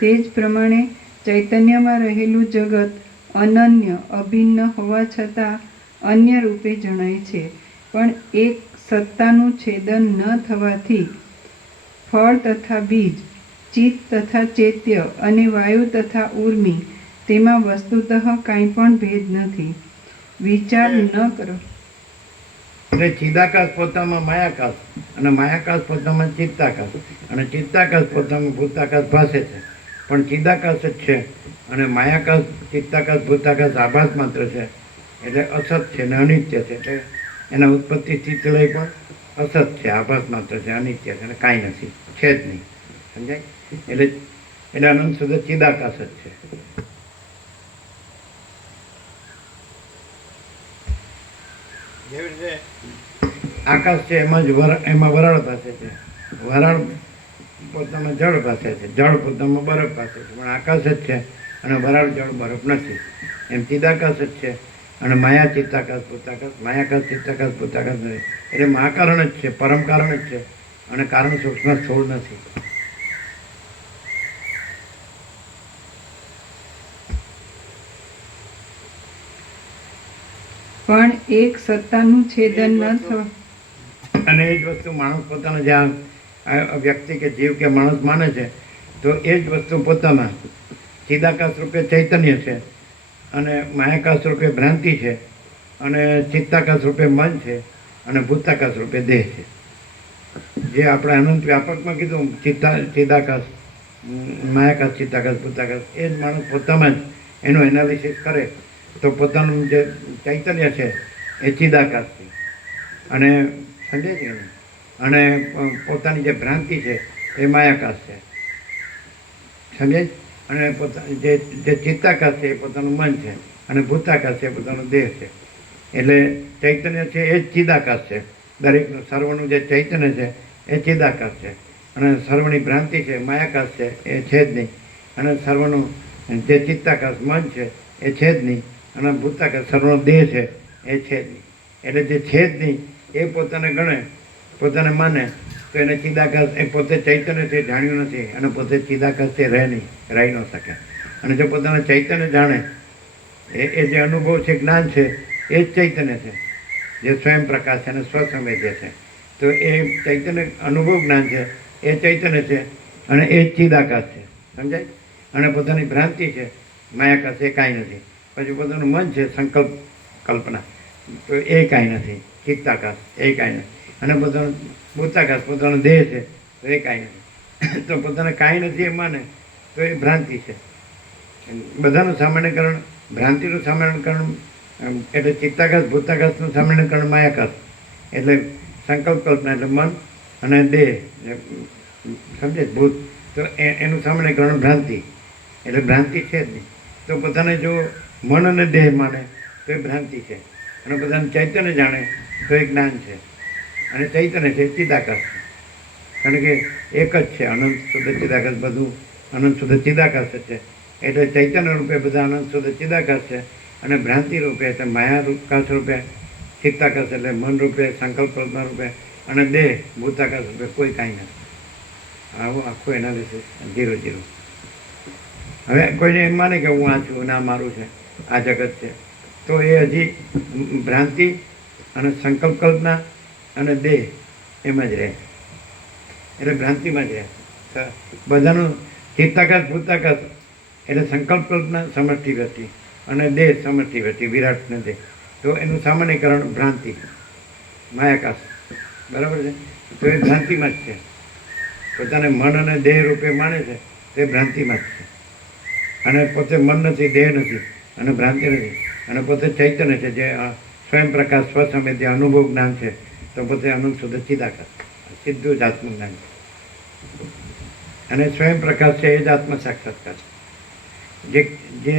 તે જ પ્રમાણે ચૈતન્યમાં રહેલું જગત અનન્ય અભિન્ન હોવા છતાં અન્ય રૂપે જણાય છે. પણ એક સત્તાનું છેદન ન થવાથી ફળ તથા બીજ, ચિત્ત તથા ચૈત્ય અને વાયુ તથા ઉર્મિ, તેમાં વસ્તુતઃ કાંઈ પણ ભેદ નથી. વિચાર ન કરો. એટલે ચિદાકાશ પોતામાં માયાકાશ અને માયાકાશ પોતામાં ચિત્તાકાશ અને ચિત્તાકાશ પોતામાં ભૂતાકાશ ભાસે છે. પણ ચિદાકાશ જ છે અને માયાકાશ, ચિત્તાકાશ, ભૂતાકાશ આભાસ માત્ર છે, એટલે અસત છે ને અનિત્ય છે. એટલે એના ઉત્પત્તિ સ્થિતિ લઈ પણ અસત છે, આભાસ માત્ર છે, અનિત્ય છે અને કાંઈ નથી, છે જ નહીં. સમજાય? એટલે અનંત સુધી ચિદાકાશ જ છે. જેવી રીતે આકાશ છે એમાં જ એમાં વરાળ પાસે છે, વરાળ પોતામાં જળ પાસે છે, જળ પોતામાં બરફ પાસે છે, પણ આકાશ જ છે અને વરાળ જળ બરફ નથી. એમ ચિદાકાશ જ છે અને માયા ચિત્તાકાશ ભૂતાકાશ, માયાકાશ ચિત્તાકાશ ભૂતાકાશ નથી. એટલે મહાકારણ જ છે, પરમ કારણ જ છે અને કારણ સૂક્ષ્મ સ્થૂળ નથી. પણ એક સત્તાનું છેદન ન થવા અને એ જ વસ્તુ માણસ પોતાનો જ્યાં આ વ્યક્તિ કે જીવ કે માણસ માને છે, તો એ જ વસ્તુ પોતામાં ચિદાકાશ રૂપે ચૈતન્ય છે અને માયાકાશ રૂપે ભ્રાંતિ છે અને ચિત્તાકાશ રૂપે મન છે અને ભૂતાકાશ રૂપે દેહ છે. જે આપણે અનંત વ્યાપકમાં કીધું ચિદાકાશ, માયાકાશ, ચિત્તાકાશ, ભૂતાકાશ, એ જ માણસ પોતામાં જ એનું એનાલિસિસ કરે તો પોતાનું જે ચૈતન્ય છે એ ચિદાકાશ છે અને સમજે છે ને, અને પોતાની જે ભ્રાંતિ છે એ માયાકાશ છે, સમજે? અને જે ચિત્તાકાશ છે એ પોતાનું મન છે અને ભૂતાકાશ છે એ પોતાનો દેહ છે. એટલે ચૈતન્ય છે એ જ ચિદાકાશ છે. દરેકનું સર્વનું જે ચૈતન્ય છે એ ચિદાકાશ છે અને સર્વની ભ્રાંતિ છે માયાકાશ છે, એ છે જ નહીં. અને સર્વનું જે ચિત્તાકાશ મન છે એ છે જ નહીં અને ભૂતાકાશ સર્વનો દેહ છે એ છે જ નહીં. એટલે જે છે જ નહીં એ પોતાને ગણે, પોતાને માને તો એને ચિદાકાશ, એ પોતે ચૈતન્ય છે જાણ્યું નથી અને પોતે ચિદાકાશ છે રહી ન શકે. અને જો પોતાના ચૈતન્ય જાણે, એ જે અનુભવ છે, જ્ઞાન છે, એ જ ચૈતન્ય છે, જે સ્વયં પ્રકાશ છે અને સ્વસંવેદ્ય છે. તો એ ચૈતન્ય અનુભવ જ્ઞાન છે, એ ચૈતન્ય છે અને એ જ ચિદાકાશ છે. સમજાય? અને પોતાની ભ્રાંતિ છે માયાકાશ, એ કાંઈ નથી. પછી પોતાનું મન છે સંકલ્પ કલ્પના, તો એ કાંઈ નથી. ચિત્તાકાશ એ કાંઈ નથી. અને પોતાનું ભૂતાકાશ, પોતાનો દેહ છે તો એ કાંઈ નથી. તો પોતાને કાંઈ નથી એ માને તો એ ભ્રાંતિ છે. બધાનું સામાન્યકરણ, ભ્રાંતિનું સામાન્યકરણ એટલે ચિત્તાકાશ, ભૂતાકાશનું સામાન્યકરણ માયાકાશ, એટલે સંકલ્પ કલ્પના એટલે મન અને દેહ, સમજે? ભૂત, તો એનું સામાન્યકરણ ભ્રાંતિ, એટલે ભ્રાંતિ છે જ નહીં. તો પોતાને જો મન અને દેહ માને તો એ ભ્રાંતિ છે અને પોતાને ચૈતન્ય જાણે તો એ જ્ઞાન છે અને ચૈતન્ય છે ચિદાકાશ છે. કારણ કે એક જ છે, અનંત શુદ્ધ ચિદાકાશ, બધું અનંત શુદ્ધ ચિદાકાશ જ છે. એટલે ચૈતન્ય રૂપે બધા અનંત શુદ્ધ ચિદાકાશ છે, અને ભ્રાંતિ રૂપે એટલે માયા રૂપકાશ રૂપે ચિત્તાકાશ એટલે મન રૂપે, સંકલ્પ કલ્પના રૂપે, અને દેહ ભૂતાકાશ રૂપે કોઈ કાંઈ નથી. આવું આખું એનાલિસિસ 0-0. હવે કોઈને એમ માને કે હું આ છું, ના મારું છે, આ જગત છે, તો એ હજી ભ્રાંતિ અને સંકલ્પ કલ્પના અને દેહ એમાં જ રહે, એટલે ભ્રાંતિમાં જ રહે. બધાનું ચિત્તાકાશ ભૂતાકાશ એટલે સંકલ્પ કલ્પના સમષ્ટિ વ્યક્તિ અને દેહ સમષ્ટિ વ્યક્તિ, વિરાટ ને દેહ, તો એનું સામાન્યકરણ ભ્રાંતિ, માયાકાશ. બરાબર છે? તો એ ભ્રાંતિમાં જ છે. પોતાને મન અને દેહ રૂપે માને છે તે ભ્રાંતિમાં જ છે. અને પોતે મન નથી, દેહ નથી અને ભ્રાંતિ નથી, અને પોતે ચૈતન્ય છે, જે સ્વયં પ્રકાશ સ્વસમય જે અનુભવ જ્ઞાન છે, તો પોતે અનંત શુદ્ધ ચિદાકાશ, સીધું જ આત્મજ્ઞાન છે. અને સ્વયં પ્રકાશ છે એ જ આત્મ સાક્ષાત્કાર. જે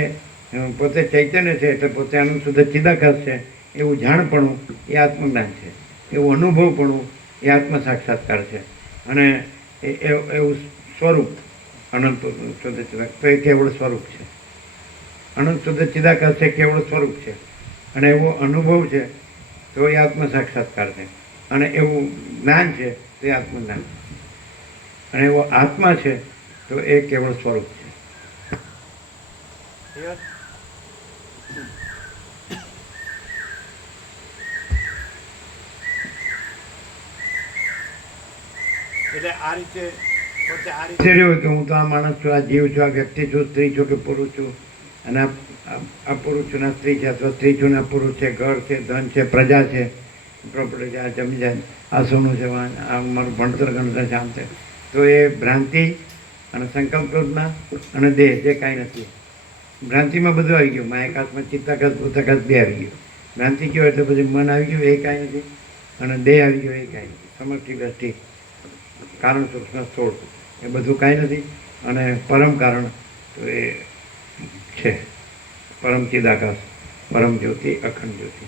પોતે ચૈતન્ય છે એટલે પોતે અનંત શુદ્ધ ચિદાકાશ છે, એવું જાણપણું એ આત્મજ્ઞાન છે, એવું અનુભવપણું એ આત્મ સાક્ષાત્કાર છે. અને એવું સ્વરૂપ અનંત શુદ્ધ ચિદાકાશ, તો એ કેવળ સ્વરૂપ છે. અનંત શુદ્ધ ચિદાકાશ છે, કેવળ સ્વરૂપ છે. અને એવો અનુભવ છે તો એ આત્મ સાક્ષાત્કાર છે. અને એવું જ્ઞાન છે તો એ આત્મજ્ઞાન છે. અને એવો આત્મા છે તો એ કેવળ સ્વરૂપ છે. એટલે આ રીતે પોતે આ રીતે રહ્યું કે હું તો આ માણસ છું, આ જીવ છું, આ વ્યક્તિ છું, સ્ત્રી છું કે પુરુષ છું, અને આ પુરુષ છું ને આ સ્ત્રી છે, અથવા સ્ત્રી છું ને આ પુરુષ છે, ઘર છે, ધન છે, પ્રજા છે, પ્રોપર્ટી છે, આ જમી જાય, આ સોનું છે, આ મારું ભણતર ગણતર છે, આમ છે. તો એ ભ્રાંતિ અને સંકલ્પ કલ્પના અને દેહ જે કાંઈ નથી. ભ્રાંતિમાં બધું આવી ગયું, માયાકાશમાં ચિત્તાકાશ ભૂતાકાશ બે આવી ગયું. ભ્રાંતિ કયો એટલે પછી મન આવી ગયું, એ કાંઈ નથી, અને દેહ આવી ગયો, એ કાંઈ નથી. સમષ્ટિ વ્યષ્ટિ કારણ સૂક્ષ્મ સ્થૂળ એ બધું કાંઈ નથી. અને પરમ કારણ તો એ છે પરમ ચિદાકાશ, પરમ જ્યોતિ, અખંડ જ્યોતિ.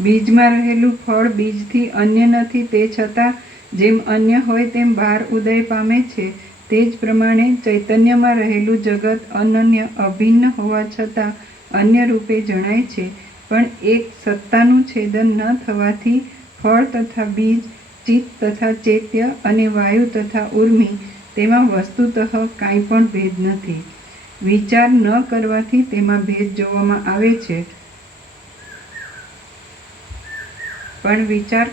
બીજમાં રહેલું ફળ બીજથી અન્ય નથી, તે છતાં જેમ અન્ય હોય તેમ બહાર ઉદય પામે છે, તે જ પ્રમાણે ચૈતન્યમાં રહેલું જગત અનન્ય અભિન્ન હોવા છતાં અન્ય રૂપે જણાય છે. પણ એક સત્તાનું છેદન ન થવાથી ફળ તથા બીજ, ચિત્ત તથા ચૈત્ય અને વાયુ તથા ઉર્મિ તેમાં વસ્તુતઃ કાંઈ પણ ભેદ નથી. વિચાર ન કરવાથી તેમાં ભેદ જોવામાં આવે છે, પણ વિચાર ન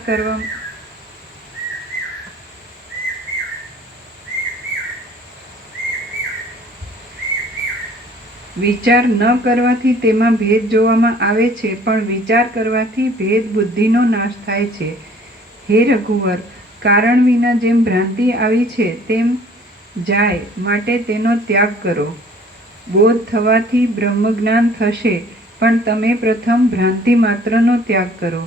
કરવાથી તેમાં ભેદ જોવામાં આવે છે, પણ વિચાર કરવાથી ભેદ બુદ્ધિનો નાશ થાય છે. હે રઘુવર, કારણ વિના જેમ ભ્રાંતિ આવી છે તેમ જાય, માટે તેનો ત્યાગ કરો. બોધ થવાથી બ્રહ્મજ્ઞાન થશે, પણ તમે પ્રથમ ભ્રાંતિ માત્રનો ત્યાગ કરો.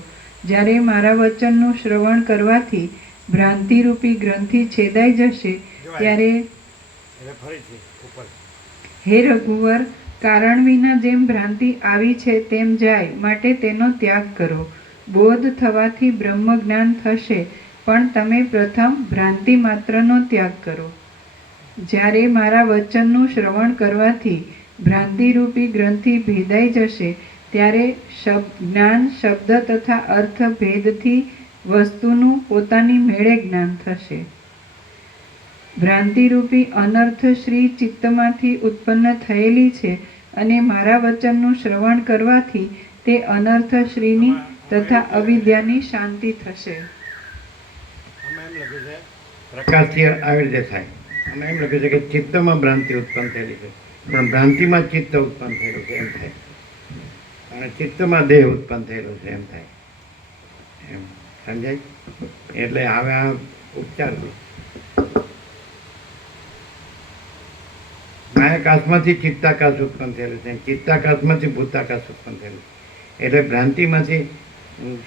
જ્યારે મારા વચનનું શ્રવણ કરવાથી ભ્રાંતિરૂપી ગ્રંથિ છેદાઈ જશે ત્યારે એટલે ફરીથી ઉપર હે રઘુવર, કારણ વિના જેમ ભ્રાંતિ આવી છે તેમ જાય, માટે તેનો ત્યાગ કરો. બોધ થવાથી બ્રહ્મજ્ઞાન થશે, પણ તમે પ્રથમ ભ્રાંતિ માત્રનો ત્યાગ કરો. જ્યારે મારા વચનનું શ્રવણ કરવાથી ભ્રાંતિરૂપી ગ્રંથિ ભેદાઈ જશે ત્યારે જ્ઞાન શબ્દ તથા અર્થ ભેદથી વસ્તુનું પોતાની મેળે જ્ઞાન થશે. ભ્રાંતિરૂપી અનર્થ શ્રી ચિત્તમાંથી ઉત્પન્ન થયેલી છે, અને મારા વચનનું શ્રવણ કરવાથી તે અનર્થ શ્રીની તથા અવિદ્યાની શાંતિ થશે. આમાં એમ લખ્યું છે પ્રકાશથી આવી રીતે થાય. અને એમ લખ્યું છે કે ચિત્તમાં ભ્રાંતિ ઉત્પન્ન થયેલી છે, પણ ભ્રાંતિમાં ચિત્ત ઉત્પન્ન થયેલું છે એમ થાય. અને ચિત્તમાં દેહ ઉત્પન્ન થયેલો છે એમ થાય. એમ સમજાય? એટલે હવે આ ઉપચાર છે. માયાકાશમાંથી ચિત્તાકાશ ઉત્પન્ન થયેલું છે, ચિત્તાકાશમાંથી ભૂતાકાશ ઉત્પન્ન થયેલું છે. એટલે ભ્રાંતિમાંથી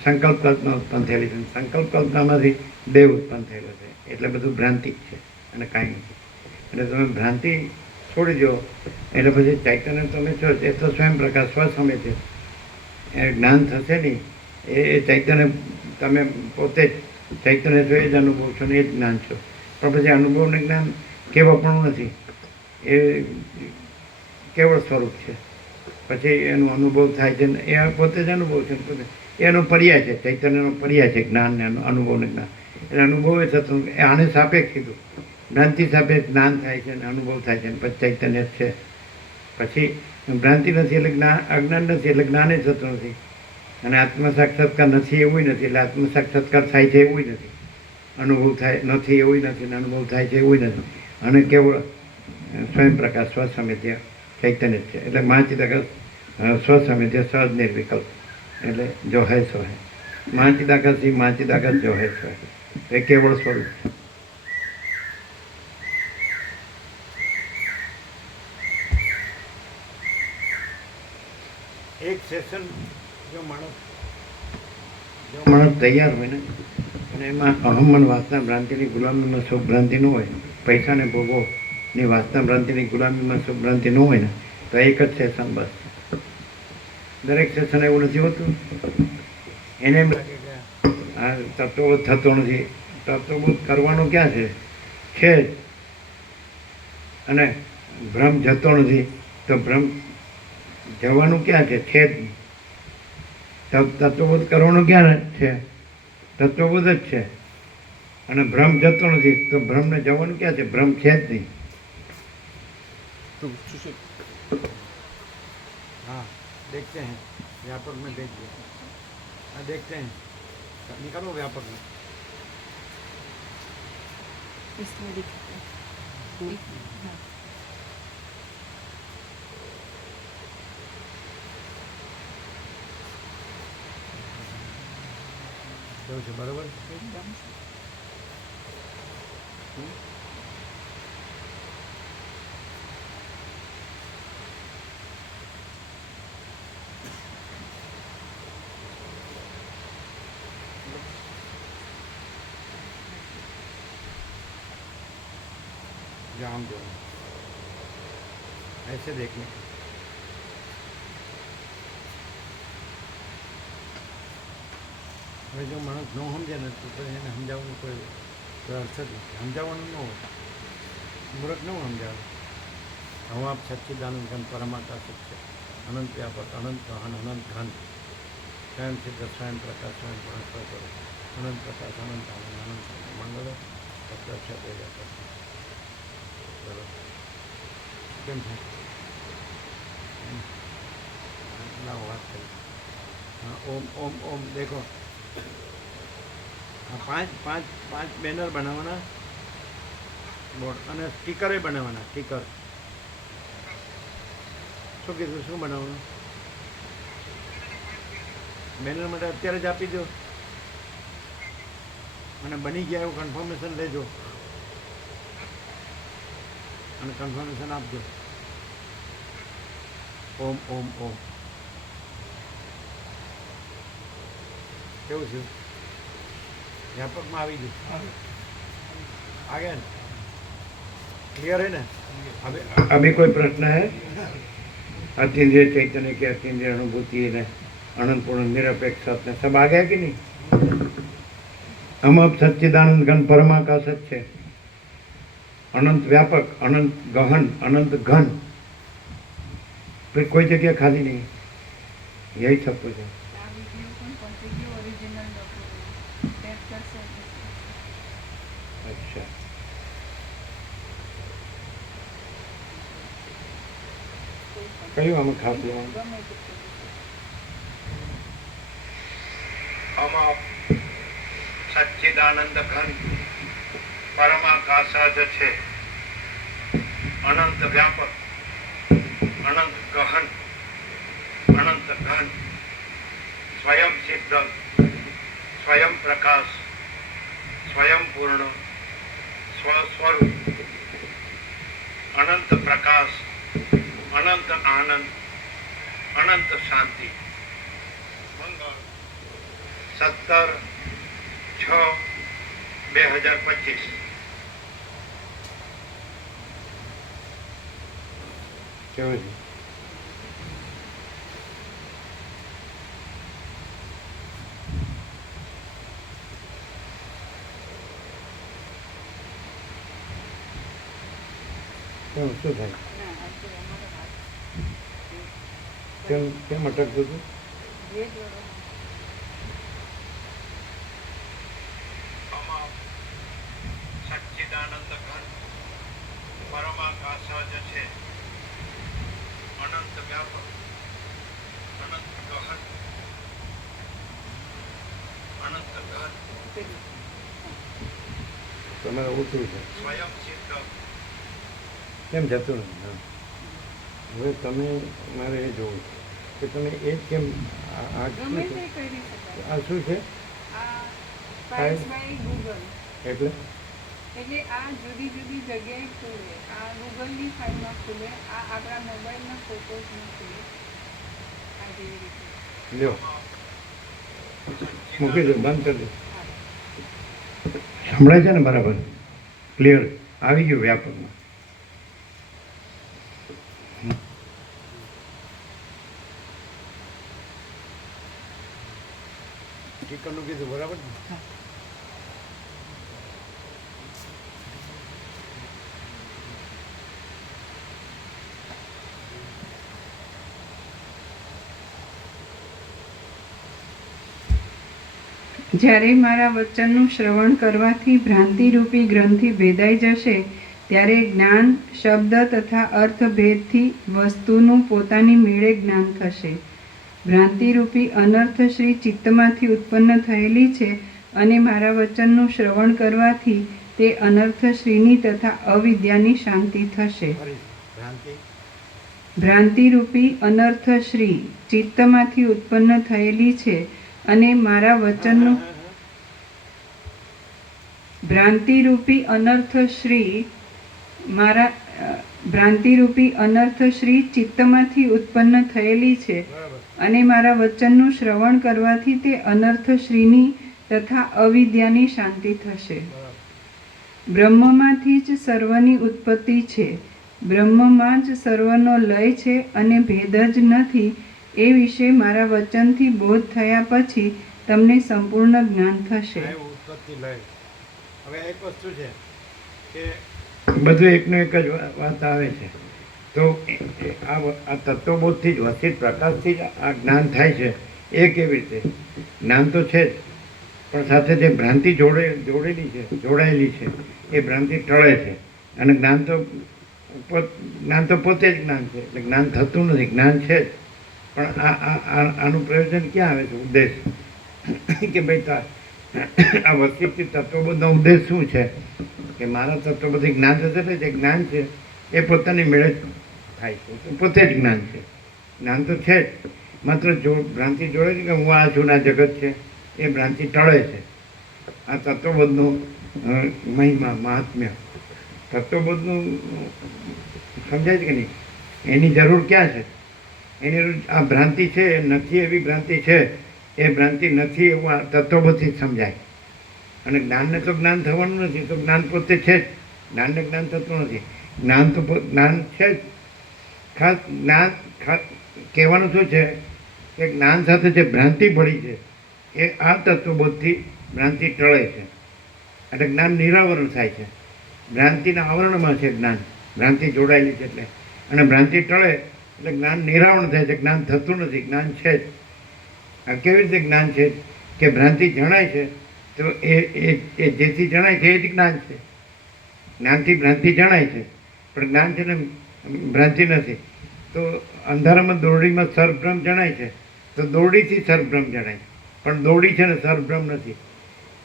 સંકલ્પ કલ્પના ઉત્પન્ન થયેલી છે, સંકલ્પ કલ્પનામાંથી દેહ ઉત્પન્ન થયેલો છે. એટલે બધું ભ્રાંતિ જ છે અને કાંઈ નથી. એટલે તમે ભ્રાંતિ છોડી દો એટલે પછી ચૈતન્ય તમે છો એ તો સ્વયં પ્રકાશ સ્વસમે છે. એ જ્ઞાન થશે નહીં, એ ચૈતન્ય તમે પોતે જ ચૈતન્ય છો, એ જ અનુભવ છો ને એ જ જ્ઞાન છો. પણ પછી અનુભવને જ્ઞાન કેવળ પણ નથી, એ કેવળ સ્વરૂપ છે. પછી એનો અનુભવ થાય છે ને એ પોતે જ અનુભવ છે ને પોતે એનો પર્યાય છે, ચૈતન્યનો પર્યાય છે જ્ઞાન ને અનુભવને જ્ઞાન. એટલે અનુભવ એ થતો એ આને સાપેક્ષ કીધું, જ્ઞાનથી સાપેક્ષ જ્ઞાન થાય છે ને અનુભવ થાય છે ને પછી ચૈતન્ય જ છે. પછી ભ્રાંતિ નથી એટલે જ્ઞાન, અજ્ઞાન નથી એટલે જ્ઞાન જ થતું નથી. અને આત્મ સાક્ષાત્કાર નથી એવું નથી એટલે આત્મ સાક્ષાત્કાર થાય છે એવું નથી. અનુભવ થાય નથી એવું નથી ને અનુભવ થાય છે એવું નથી. અને કેવળ સ્વયં પ્રકાશ સ્વસમિત્ય ચૈતન્ય જ છે. એટલે મહાચિદાકાશ સ્વસમિત્ય સહજ નિર્વિકલ્પ એટલે જો હૈ સો હૈ. મહાચિદાકાશ ही મહાચિદાકાશ જો હૈ સો હૈ, એ કેવળ સ્વરૂપ છે. એક સેશન જો માણસ તૈયાર હોય ને અને એમાં અહમન વાસના ભ્રાંતિની ગુલામીમાં સુખ ભ્રાંતિ ન હોય, પૈસાને ભોગોની વાસના ભ્રાંતિની ગુલામીમાં સુખ ભ્રાંતિ ન હોય ને તો એક જ સેશન બસ. દરેક સેશન એવું નથી હોતું. એને એમ લાગે કે આ તત્વબોધ થતો નથી. તત્વબોધ કરવાનું ક્યાં છે જ. અને ભ્રમ જતો નથી તો ભ્રમ જવાનું ક્યાં છે જ નહીં. તત્વબોધ કરવાનું ક્યાં છે? તત્વબોધ જ છે. અને ભ્રમ જતો નથી તો ભ્રમને જવાનું ક્યાં છે? ભ્રમ છે જ નહીં. हाँ देखते हैं व्यापक में देखिए, हाँ देखते हैं, निकालो व्यापक में. इसमें दिखता है. हाँ. કેવું છે બરાબર? एकदम जो हम जो ऐसे देखने હવે જો માણસ ન સમજે ને તો પછી એને સમજાવવાનું કોઈ અર્થ જ નથી. સમજાવવાનું ન હોય, મૂર્ખ ન સમજાવે. હું આપ સચ્ચિદાનંદ ઘન પરમાકાશ છે, અનંત વ્યાપક, અનંત ગહન, અનંત ઘન, સ્વયં સિદ્ધ, સ્વયં પ્રકાશ, સ્વયં પરસ્પર કરો, અનંત પ્રકાશ, અનંત આનંદ, અનંત મંગળ તત્વ છે તે વ્યાપક. બરાબર કેમ છે? લાવો વાત કરી. हाँ ओम ओम ओम देखो, हाँ પાંચ બેનર બનાવવાના બોર્ડ અને સ્ટીકરે બનાવવાના. સ્ટીકર શું કીધું, શું બનાવવાનું? બેનર માટે અત્યારે જ આપી દો અને બની ગયા એવું કન્ફર્મેશન લેજો અને કન્ફર્મેશન આપજો. ઓમ ઓમ ઓમ. કેવું છે? વ્યાપકમાં આવી ગયું. आ गया ना? क्लियर है ना? अभी कोई प्रश्न है? अतीन्द्रिय चैतन्य की अतीन्द्रिय अनुभूति ने अनंत पूर्ण निरपेक्ष सत्य सब आ गया कि नहीं? हम अब सच्चिदानंद घन परमाकाश है, अनंत व्यापक, अनंत गहन, अनंत घन, फिर कोई जगह खाली नहीं. यही सब कुछ है. अच्छा, कहीं हम खास लेવાનું. हम आप सच्चिदानंद घन परमाकाश જ છે, અનંત વ્યાપક, અનંત ગહન, અનંત ઘન, સ્વયં સિદ્ધ, સ્વયં પ્રકાશ, સ્વયં પૂર્ણ, સ્વસ્વરૂપ, અનંત પ્રકાશ, અનંત આનંદ, અનંત શાંતિ. મંગળ 17/6/2025. કેવું છે? કેમ શું થાય? કેમ અટકતું હતું? સચ્ચિદાનંદ ઘન પરમાકાશ જ છે, અનંત વ્યાપક, અનંત ગહન, અનંત ઘન, તમારે ઓછું છે, સ્વયં સિદ્ધ. કેમ જતું નથી? હા. હવે તમે મારે એ જોવું છે કે તમે એ જ કેમ આ શું ગમે છે? તે કરી શકાય. આ શું છે? આ Files by Google. એટલે એટલે આ જુદી જુદી જગ્યાએ ખુલે. આ ગૂગલની ફાઇલમાં ખુલે, આ આપણા મોબાઈલના ફોટોઝમાં ખુલે. આ જેવી રીતે. લ્યો મૂકી દો, બંધ કરી દો. સંભળાય છે ને બરાબર? ક્લિયર આવી ગયું વ્યાપકમાં. ટીકરનું કીધું બરાબર ને? જ્યારે મારા વચનનું શ્રવણ કરવાથી ભ્રાંતિરૂપી ગ્રંથિ ભેદાઈ જશે, ત્યારે જ્ઞાન શબ્દ તથા અર્થભેદથી વસ્તુનું પોતાની મેળે જ્ઞાન થશે. ભ્રાંતિરૂપી અનર્થ શ્રી ચિત્તમાંથી ઉત્પન્ન થયેલી છે અને મારા વચનનું શ્રવણ કરવાથી તે અનર્થ શ્રીની તથા અવિદ્યાની શાંતિ થશે. ફરી ભ્રાંતિ ભ્રાંતિરૂપી અનર્થ શ્રી ચિત્તમાંથી ઉત્પન્ન થયેલી છે અને મારા વચનનું ભ્રાંતિરૂપી અનર્થ શ્રી ભ્રાંતિરૂપી અનર્થ શ્રી ચિત્તમાંથી ઉત્પન્ન થયેલી છે બરાબર. અને મારા વચનનું શ્રવણ કરવાથી તે અનર્થ શ્રીની તથા અવિદ્યાની શાંતિ થશે. બરાબર. બ્રહ્મમાંથી જ સર્વની ઉત્પત્તિ છે, બ્રહ્મમાં જ સર્વનો લય છે અને ભેદ જ નથી. એ વિશે મારા વચનથી બોધ થયા પછી તમને સંપૂર્ણ જ્ઞાન થશે. આ ઉત્પત્તિ લય. હવે એક વસ્તુ છે કે બધું એકનો એક જ વાત આવે છે. તો આ તત્વબોધથી જ વસિત પ્રકાશથી જ આ જ્ઞાન થાય છે. એ કેવી રીતે? જ્ઞાન તો છે જ, પણ સાથે જે ભ્રાંતિ જોડેલી છે, જોડાયેલી છે, એ ભ્રાંતિ ટળે છે. અને જ્ઞાન તો પોતે જ જ્ઞાન છે, એટલે જ્ઞાન થતું નથી, જ્ઞાન છે જ. પણ આનું પ્રયોજન ક્યાં આવે છે? ઉદ્દેશ કે ભાઈ આ વસ્તી તત્વબોધનો ઉદ્દેશ શું છે? કે મારા તત્વબોધી જ્ઞાન થશે ને, જે જ્ઞાન છે એ પોતાની મેળે જ થાય છે, પોતે જ જ્ઞાન છે. જ્ઞાન તો છે જ, માત્ર ભ્રાંતિ જોડે છે કે હું આ છું, આ જગત છે, એ ભ્રાંતિ ટળે છે. આ તત્વબોધનું મહિમા, મહાત્મ્ય, તત્વબોધનું સમજાય છે કે નહીં? એની જરૂર ક્યાં છે? એની આ ભ્રાંતિ છે, નથી એવી ભ્રાંતિ છે, એ ભ્રાંતિ નથી એવું આ તત્વબોધથી જ સમજાય. અને જ્ઞાનને તો જ્ઞાન થવાનું નથી, તો જ્ઞાન પોતે છે જ. જ્ઞાનને જ્ઞાન થતું નથી. જ્ઞાન તો જ્ઞાન છે જ. ખાસ જ્ઞાન કહેવાનું શું છે કે જ્ઞાન સાથે જે ભ્રાંતિ પડી છે એ આ તત્વબોધથી ભ્રાંતિ ટળે છે. એટલે જ્ઞાન નિરાવરણ થાય છે. ભ્રાંતિના આવરણમાં છે જ્ઞાન, ભ્રાંતિ જોડાયેલી છે એટલે. અને ભ્રાંતિ ટળે એટલે જ્ઞાન નિરાવરણ થાય છે, જ્ઞાન થતું નથી, જ્ઞાન છે જ. આ કેવી રીતે જ્ઞાન છે? કે ભ્રાંતિ જણાય છે તો એ જેથી જણાય છે એ જ જ્ઞાન છે. જ્ઞાનથી ભ્રાંતિ જણાય છે, પણ જ્ઞાન છે ને ભ્રાંતિ નથી. તો અંધારામાં દોરડીમાં સરભ્રમ જણાય છે તો દોરડીથી સરભ્રમ જણાય, પણ દોરડી છે ને સરભ્રમ નથી.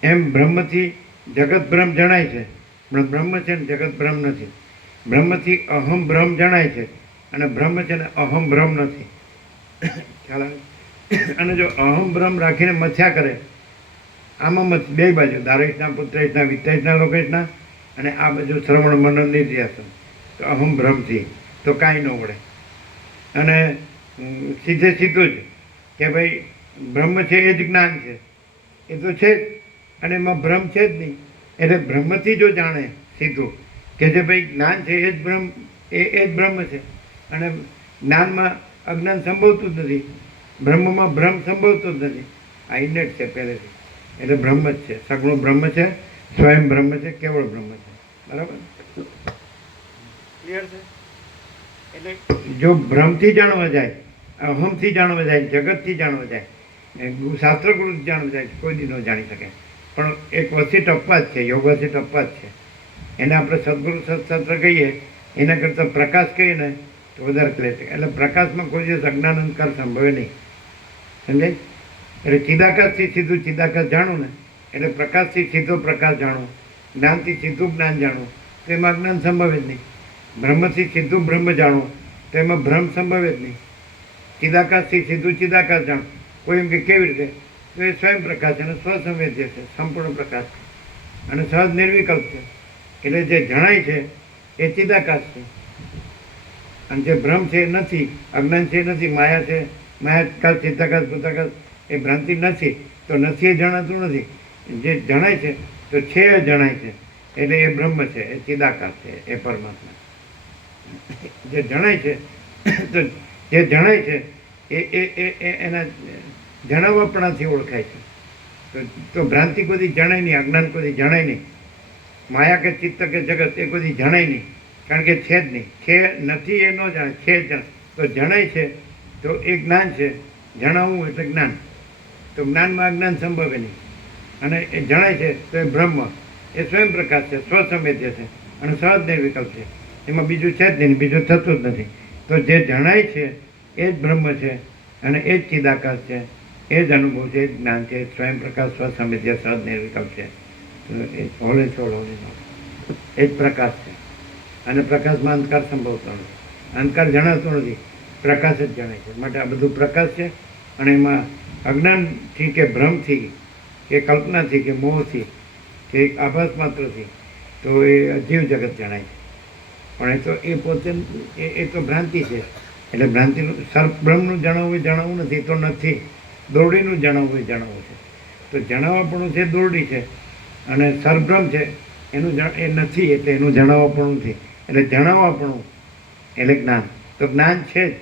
એમ બ્રહ્મથી જગતભ્રમ જણાય છે, પણ બ્રહ્મ છે ને જગતભ્રમ નથી. બ્રહ્મથી અહમ ભ્રમ જણાય છે અને બ્રહ્મ છે ને અહમ ભ્રમ નથી. ખ્યાલ આવે? અને જો અહમ ભ્રમ રાખીને મથ્યા કરે, આમાં બે બાજુ, દારેશના, પુત્રેશના, વિત્તેશના, લોકેશના, અને આ બાજુ શ્રવણ મનન નિધ્યાસન, તો અહમ ભ્રમથી તો કાંઈ ન વળે. અને સીધે સીધું જ કે ભાઈ બ્રહ્મ છે એ જ જ્ઞાન છે, એ તો છે જ, અને એમાં ભ્રમ છે જ નહીં. એટલે બ્રહ્મથી જો જાણે સીધું કે જે ભાઈ જ્ઞાન છે એ જ બ્રહ્મ, એ જ બ્રહ્મ છે, અને જ્ઞાનમાં અજ્ઞાન સંભવતું જ નથી, બ્રહ્મમાં ભ્રમ સંભવતો જ નથી. આ ઇનેટ છે પહેલેથી, એટલે બ્રહ્મ જ છે, સગુણ બ્રહ્મ છે, સ્વયં બ્રહ્મ છે, કેવળ બ્રહ્મ છે. બરાબર? ક્લિયર છે? એટલે જો ભ્રમથી જાણવા જાય, અહમથી જાણવા જાય, જગતથી જાણવા જાય, શાસ્ત્રકૃત જાણવા જાય, કોઈ દી ન જાણી શકે. પણ એક વસીટ અપવાદ છે, યોગ વસીટ અપવાદ છે. એને આપણે સદગુરુ સત્સત્ર કહીએ, એના કરતાં પ્રકાશ કહીએ ને તો વધારે ક્લિયર છે. એટલે પ્રકાશમાં કોઈ દિવસ અજ્ઞાન અંધકાર સંભવે નહીં. સમજાય? એટલે ચિદાકાશથી સીધું ચિદાકાશ જાણું ને, એટલે પ્રકાશથી સીધો પ્રકાશ જાણો, જ્ઞાનથી સીધું જ્ઞાન જાણો, તો એમાં અજ્ઞાન સંભવે જ નહીં. બ્રહ્મથી સીધું બ્રહ્મ જાણો, તો એમાં ભ્રમ સંભવે જ નહીં. ચિદાકાશથી સીધું ચિદાકાશ જાણો, કોઈ એમ કે કેવી રીતે, તો એ સ્વયં પ્રકાશ અને સ્વસંવેદ્ય છે, સંપૂર્ણ પ્રકાશ છે અને સહજ નિર્વિકલ્પ છે. એટલે જે જણાય છે એ ચિદાકાશ છે, અને જે ભ્રમ છે એ નથી, અજ્ઞાન છે એ નથી, માયા છે, માયાકાશ ચિદાકાશ ભૂતાકાશ એ ભ્રાંતિ નથી, તો નથી એ જણાતું નથી. જે જણાય છે તો છે એ જણાય છે, એટલે એ બ્રહ્મ છે, એ ચિદાકાશ છે, એ પરમાત્મા. જે જણાય છે તો જે જણાય છે એના જણાવવાપણાથી ઓળખાય છે. તો ભ્રાંતિ કોઈ જણાય નહીં, અજ્ઞાન કોઈ જણાય નહીં, માયા કે ચિત્ત કે જગત એ કોઈ જણાય નહીં, કારણ કે છે જ નહીં. છે નથી એ ન જાણે, છે તો જણાય છે તો એ જ્ઞાન છે. જણાવવું એટલે જ્ઞાન, તો જ્ઞાનમાં અજ્ઞાન સંભવે નહીં. અને એ જણાય છે તો એ બ્રહ્મ, એ સ્વયં પ્રકાશ છે, સ્વસંવેદ્ય છે અને સહજ નિર્વિકલ્પ છે. એમાં બીજું છે જ નહીં, બીજું થતું જ નથી. તો જે જણાય છે એ જ બ્રહ્મ છે અને એ જ ચિદાકાશ છે, એ જ અનુભવ છે, એ જ જ્ઞાન છે, સ્વયં પ્રકાશ સ્વસંવેદ્ય સહજ નિર્વિકલ્પ છે. તો એ હોલે છોડ હોલે એ જ પ્રકાશ છે. અને પ્રકાશમાં અંધકાર સંભવતો નથી, અંધકાર જણાતો નથી, પ્રકાશ જ જણાય છે. માટે આ બધું પ્રકાશ છે. અને એમાં અજ્ઞાનથી કે ભ્રમથી કે કલ્પનાથી કે મોહથી કે આભાસ માત્રથી તો એ અજીવ જગત જણાય છે. પણ એ તો એ પોતે એ તો ભ્રાંતિ છે. એટલે ભ્રાંતિનું સર્પ બ્રહ્મનું જણાવવું નથી, તો નથી. દોરડીનું જણાવવું છે. તો જણાવવાપણું છે દોરડી છે, અને સરભ્રમ છે એનું એ નથી, એટલે એનું જણાવવાપણું નથી. એટલે જણાવવાપણું એટલે જ્ઞાન. તો જ્ઞાન છે જ,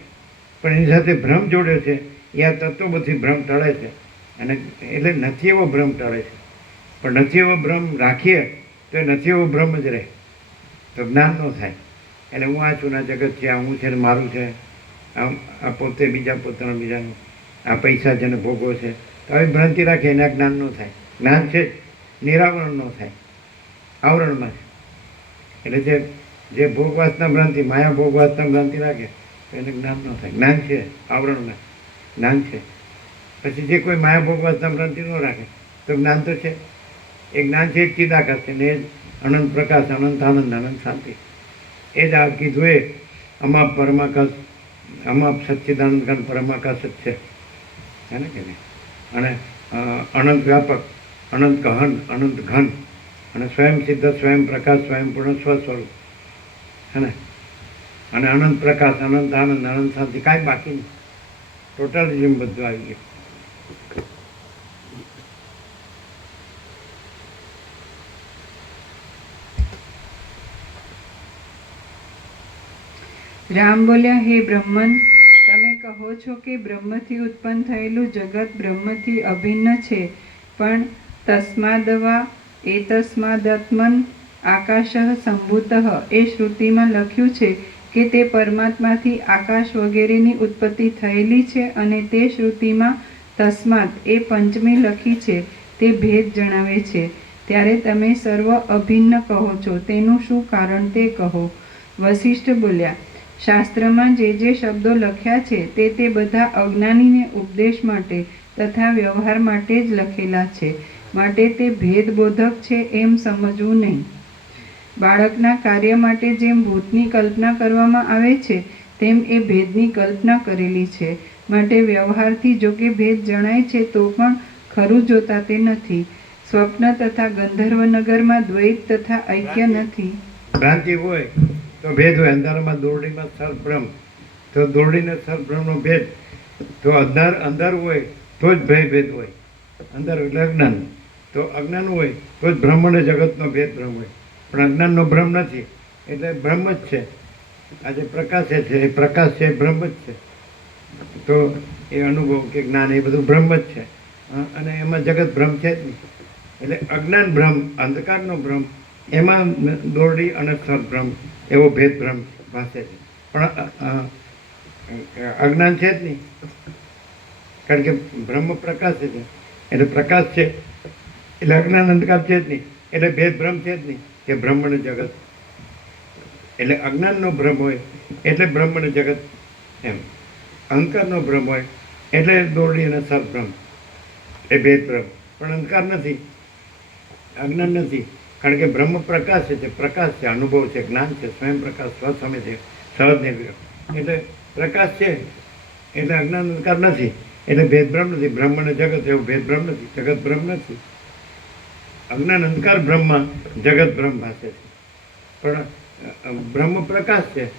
પણ એની સાથે ભ્રમ જોડે છે. એ આ તત્વોથી ભ્રમ ટળે છે, અને એટલે નથી એવો ભ્રમ ટળે છે. પણ નથી એવો ભ્રમ રાખીએ તો એ નથી એવો ભ્રમ જ રહે, તો જ્ઞાન ન થાય. એટલે હું આ છું ને જગત છે, આ હું છે ને મારું છે, આ પોતે બીજા પોતાનો બીજાનું, આ પૈસા છે ને ભોગો છે, તો આવી ભ્રાંતિ રાખે એને જ્ઞાન ન થાય. જ્ઞાન છે નિરાવરણ ન થાય, આવરણમાં છે. એટલે જે ભોગવાસના ભ્રાંતિ, માયા ભોગવાસના ભ્રાંતિ રાખે તો એને જ્ઞાન ન થાય. જ્ઞાન છે આવરણમાં, જ્ઞાન છે. પછી જે કોઈ માયા ભોગવાસના ભ્રાંતિ ન રાખે તો જ્ઞાન તો છે. એ જ્ઞાન છે, એક ચિદાકાશ છે ને, એ જ અનંત પ્રકાશ, અનંત આનંદ, અનંત શાંતિ. એ જ આ કીધું એ અમાપ પરમાકાશ, અમાપ સચ્ચિદાનંદ ઘન પરમાકાશ જ છે, હે ને કે નહીં? અને અનંત વ્યાપક, અનંત ગહન, અનંત ઘન, અને સ્વયં સિદ્ધ, સ્વયં પ્રકાશ, સ્વયં પૂર્ણ સ્વસ્વરૂપ, હે ને? અને અનંત પ્રકાશ, અનંત આનંદ, અનંત શાંતિ, કાંઈ બાકી નહીં. ટોટલિઝમ બધું આવી ગયું. રામ બોલ્યા, હે બ્રહ્મન, તમે કહો છો કે બ્રહ્મથી ઉત્પન્ન થયેલું જગત બ્રહ્મથી અભિન્ન છે, પણ તસ્માદવા એતસ્માદાત્મન આકાશ સંભૂત એ શ્રુતિમાં લખ્યું છે કે તે પરમાત્માથી આકાશ વગેરેની ઉત્પત્તિ થયેલી છે, અને તે શ્રુતિમાં તસ્માત એ પંચમી લખી છે, તે ભેદ જણાવે છે. ત્યારે તમે સર્વ અભિન્ન કહો છો, તેનું શું કારણ તે કહો. વશિષ્ઠ બોલ્યા, શાસ્ત્રમાં જે શબ્દો લખ્યા છે તે બધા અજ્ઞાનીને ઉપદેશ માટે તથા વ્યવહાર માટે જ લખેલા છે, માટે તે ભેદબોધક છે એમ સમજવું નહીં. બાળકના કાર્ય માટે જેમ ભૂતની કલ્પના કરવામાં આવે છે તેમ એ ભેદની કલ્પના કરેલી છે, માટે વ્યવહારથી જો કે ભેદ જણાય છે તો પણ ખરું જોતા તે નથી. સ્વપ્ન તથા ગંધર્વનગરમાં દ્વૈત તથા ઐક્ય નથી. ભ્રાંતિ હોય તો ભેદ હોય. અંધારામાં દોરડીમાં સર્વબ્રહ્મ, તો દોરડીને સર્વબ્રહ્મનો ભેદ. તો અંધાર હોય તો જ ભેદ હોય. અંધાર એટલે અજ્ઞાન. તો અજ્ઞાન હોય તો જ બ્રહ્મ અને જગતનો ભેદ બ્રહ્મ હોય. પણ અજ્ઞાનનો ભ્રમ નથી, એટલે બ્રહ્મ જ છે. આ જે પ્રકાશે છે એ પ્રકાશ છે એ બ્રહ્મ જ છે. તો એ અનુભવ કે જ્ઞાન એ બધું બ્રહ્મ જ છે. અને એમાં જગત ભ્રમ છે જ નહીં. એટલે અજ્ઞાન ભ્રમ, અંધકારનો ભ્રમ, એમાં દોરડી અને સદભ્રમ એવો ભેદ ભ્રમ ભાસે છે. પણ અજ્ઞાન છે જ નહીં, કારણ કે બ્રહ્મ પ્રકાશ છે. એટલે પ્રકાશ છે એટલે અજ્ઞાન અંધકાર છે જ નહીં. એટલે ભેદ ભ્રમ છે જ નહીં કે બ્રહ્મ ને જગત. એટલે અજ્ઞાનનો ભ્રમ હોય એટલે બ્રહ્મ ને જગત એમ. અહંકારનો ભ્રમ હોય એટલે દોરડી અને સદભ્રમ એ ભેદ ભ્રમ. પણ અંધકાર નથી, અજ્ઞાન નથી, કારણ કે બ્રહ્મ પ્રકાશ છે, પ્રકાશ છે, અનુભવ છે, જ્ઞાન છે, સ્વયં પ્રકાશ, સ્વસમય છે, સહજ નિર્વિકલ્પ. એટલે પ્રકાશ છે એટલે અજ્ઞાન અંધકાર નથી, એટલે ભેદભ્રમ નથી. બ્રહ્મ અને જગત એવું ભેદભ્રમ નથી, જગત ભ્રમ નથી. અજ્ઞાન અંધકાર બ્રહ્મમાં જગત ભ્રમ ભાસે છે. પણ બ્રહ્મ પ્રકાશ છે,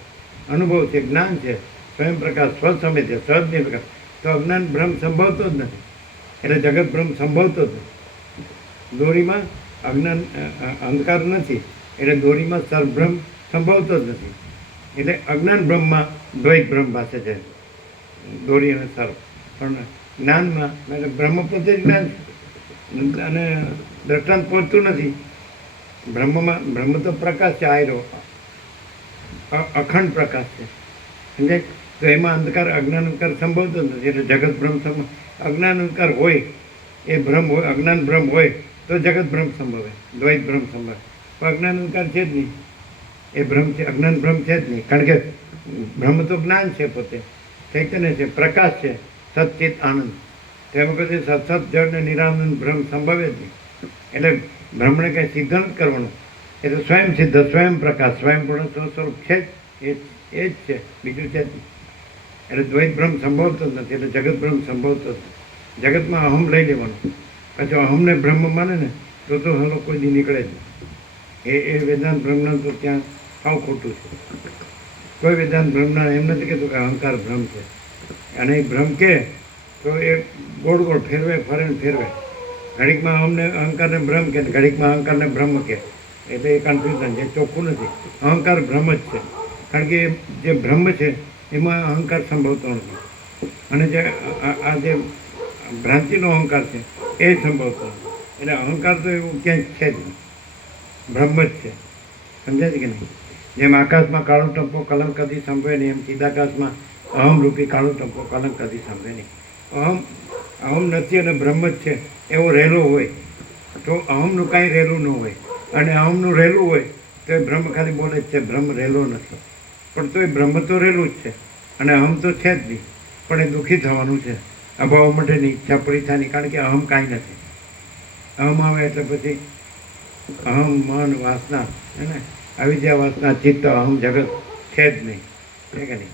અનુભવ છે, જ્ઞાન છે, સ્વયં પ્રકાશ, સ્વસમય છે, સહજ નિર્વિકલ્પ. તો અજ્ઞાન ભ્રમ સંભવતો જ નથી, એટલે જગત ભ્રમ સંભવતો જ નથી. દોરીમાં અજ્ઞાન અંધકાર નથી, એટલે દોરીમાં સર્વભ્રમ સંભવતો જ નથી. એટલે અજ્ઞાન બ્રહ્મમાં દ્વૈત ભ્રમ ભાસે છે, દોરી અને સર્વ. પણ જ્ઞાનમાં એટલે બ્રહ્મ પોતે જ જ્ઞાન છે અને દ્રષ્ટાંત પહોંચતું નથી. બ્રહ્મ તો પ્રકાશ છે, આયરો અખંડ પ્રકાશ છે, સમજાય? તો એમાં અંધકાર અજ્ઞાન અંધકાર સંભવતો જ નથી. એટલે જગત ભ્રમ અજ્ઞાન અંધકાર હોય એ ભ્રમ હોય, અજ્ઞાન ભ્રમ હોય તો જગત ભ્રમ સંભવે, દ્વૈત ભ્રમ સંભવે. પણ અજ્ઞાન અંધકાર છે જ નહીં, એ ભ્રમ છે, અજ્ઞાન ભ્રમ છે જ નહીં. કારણ કે બ્રહ્મ તો જ્ઞાન છે, પોતે ચૈતન્ય છે, પ્રકાશ છે, સચિત આનંદ. તે વખતે સતત જળ ને નિરાનંદ ભ્રમ સંભવે જ નહીં. એટલે બ્રહ્મને કંઈ સિદ્ધ નથી કરવાનું, એ તો સ્વયં સિદ્ધ, સ્વયં પ્રકાશ, સ્વયં પૂર્ણ સ્વસ્વરૂપ છે જ, એ જ છે, બીજું છે જ નહીં. એટલે દ્વૈત ભ્રમ સંભવતો જ નથી, એટલે જગત ભ્રમ સંભવતો જ નથી. જગતમાં અહમ લઈ લેવાનું, પછી અહમને બ્રહ્મ માને ને તો હલો કોઈ દી નીકળે જ નહીં. એ વેદાંત બ્રહ્મના તો ત્યાં સાવ ખોટું છે. કોઈ વેદાંત બ્રહ્મના એમ નથી કહેતું કે અહંકાર ભ્રમ છે. અને એ ભ્રમ કે તો એ ગોળ ગોળ ફેરવે, ફરે ને ફેરવે. ઘડીકમાં અમને અહંકારને ભ્રમ કે, ઘડીકમાં અહંકારને બ્રહ્મ કે. એટલે એ કન્ફ્યુઝન છે, ચોખ્ખું નથી. અહંકાર ભ્રમ જ છે, કારણ કે જે બ્રહ્મ છે એમાં અહંકાર સંભવતો નથી. અને જે આ જે ભ્રાંતિનો અહંકાર છે એ સંભવતો નથી. એટલે અહંકાર તો એવું ક્યાંય છે જ નહીં, બ્રહ્મ જ છે. સમજાય છે કે નહીં? જેમ આકાશમાં કાળું ટંપો કલંક કદી સંભવે નહીં, એમ ચિદાકાશમાં અહમરૂપી કાળું ટંપો કલંક કદી સંભવે નહીં. અહમ નથી અને બ્રહ્મ જ છે એવો રહેલો હોય તો અહમનું કાંઈ રહેલું ન હોય. અને અહમનું રહેલું હોય તો એ બ્રહ્મ ખાલી બોલે જ છે, બ્રહ્મ રહેલો નથી. પણ તો એ બ્રહ્મ તો રહેલું જ છે અને અહમ તો છે જ નહીં. પણ એ દુઃખી થવાનું છે, અભાવ માટેની ઈચ્છા પૂરી થવાની, કારણ કે અહમ કાંઈ નથી. અહમ આવે એટલે પછી અહમ, મન, વાસના, હે ને, અવિદ્યા, વાસના, ચિત્ત, અહમ, જગત છે જ નહીં, છે કે નહીં?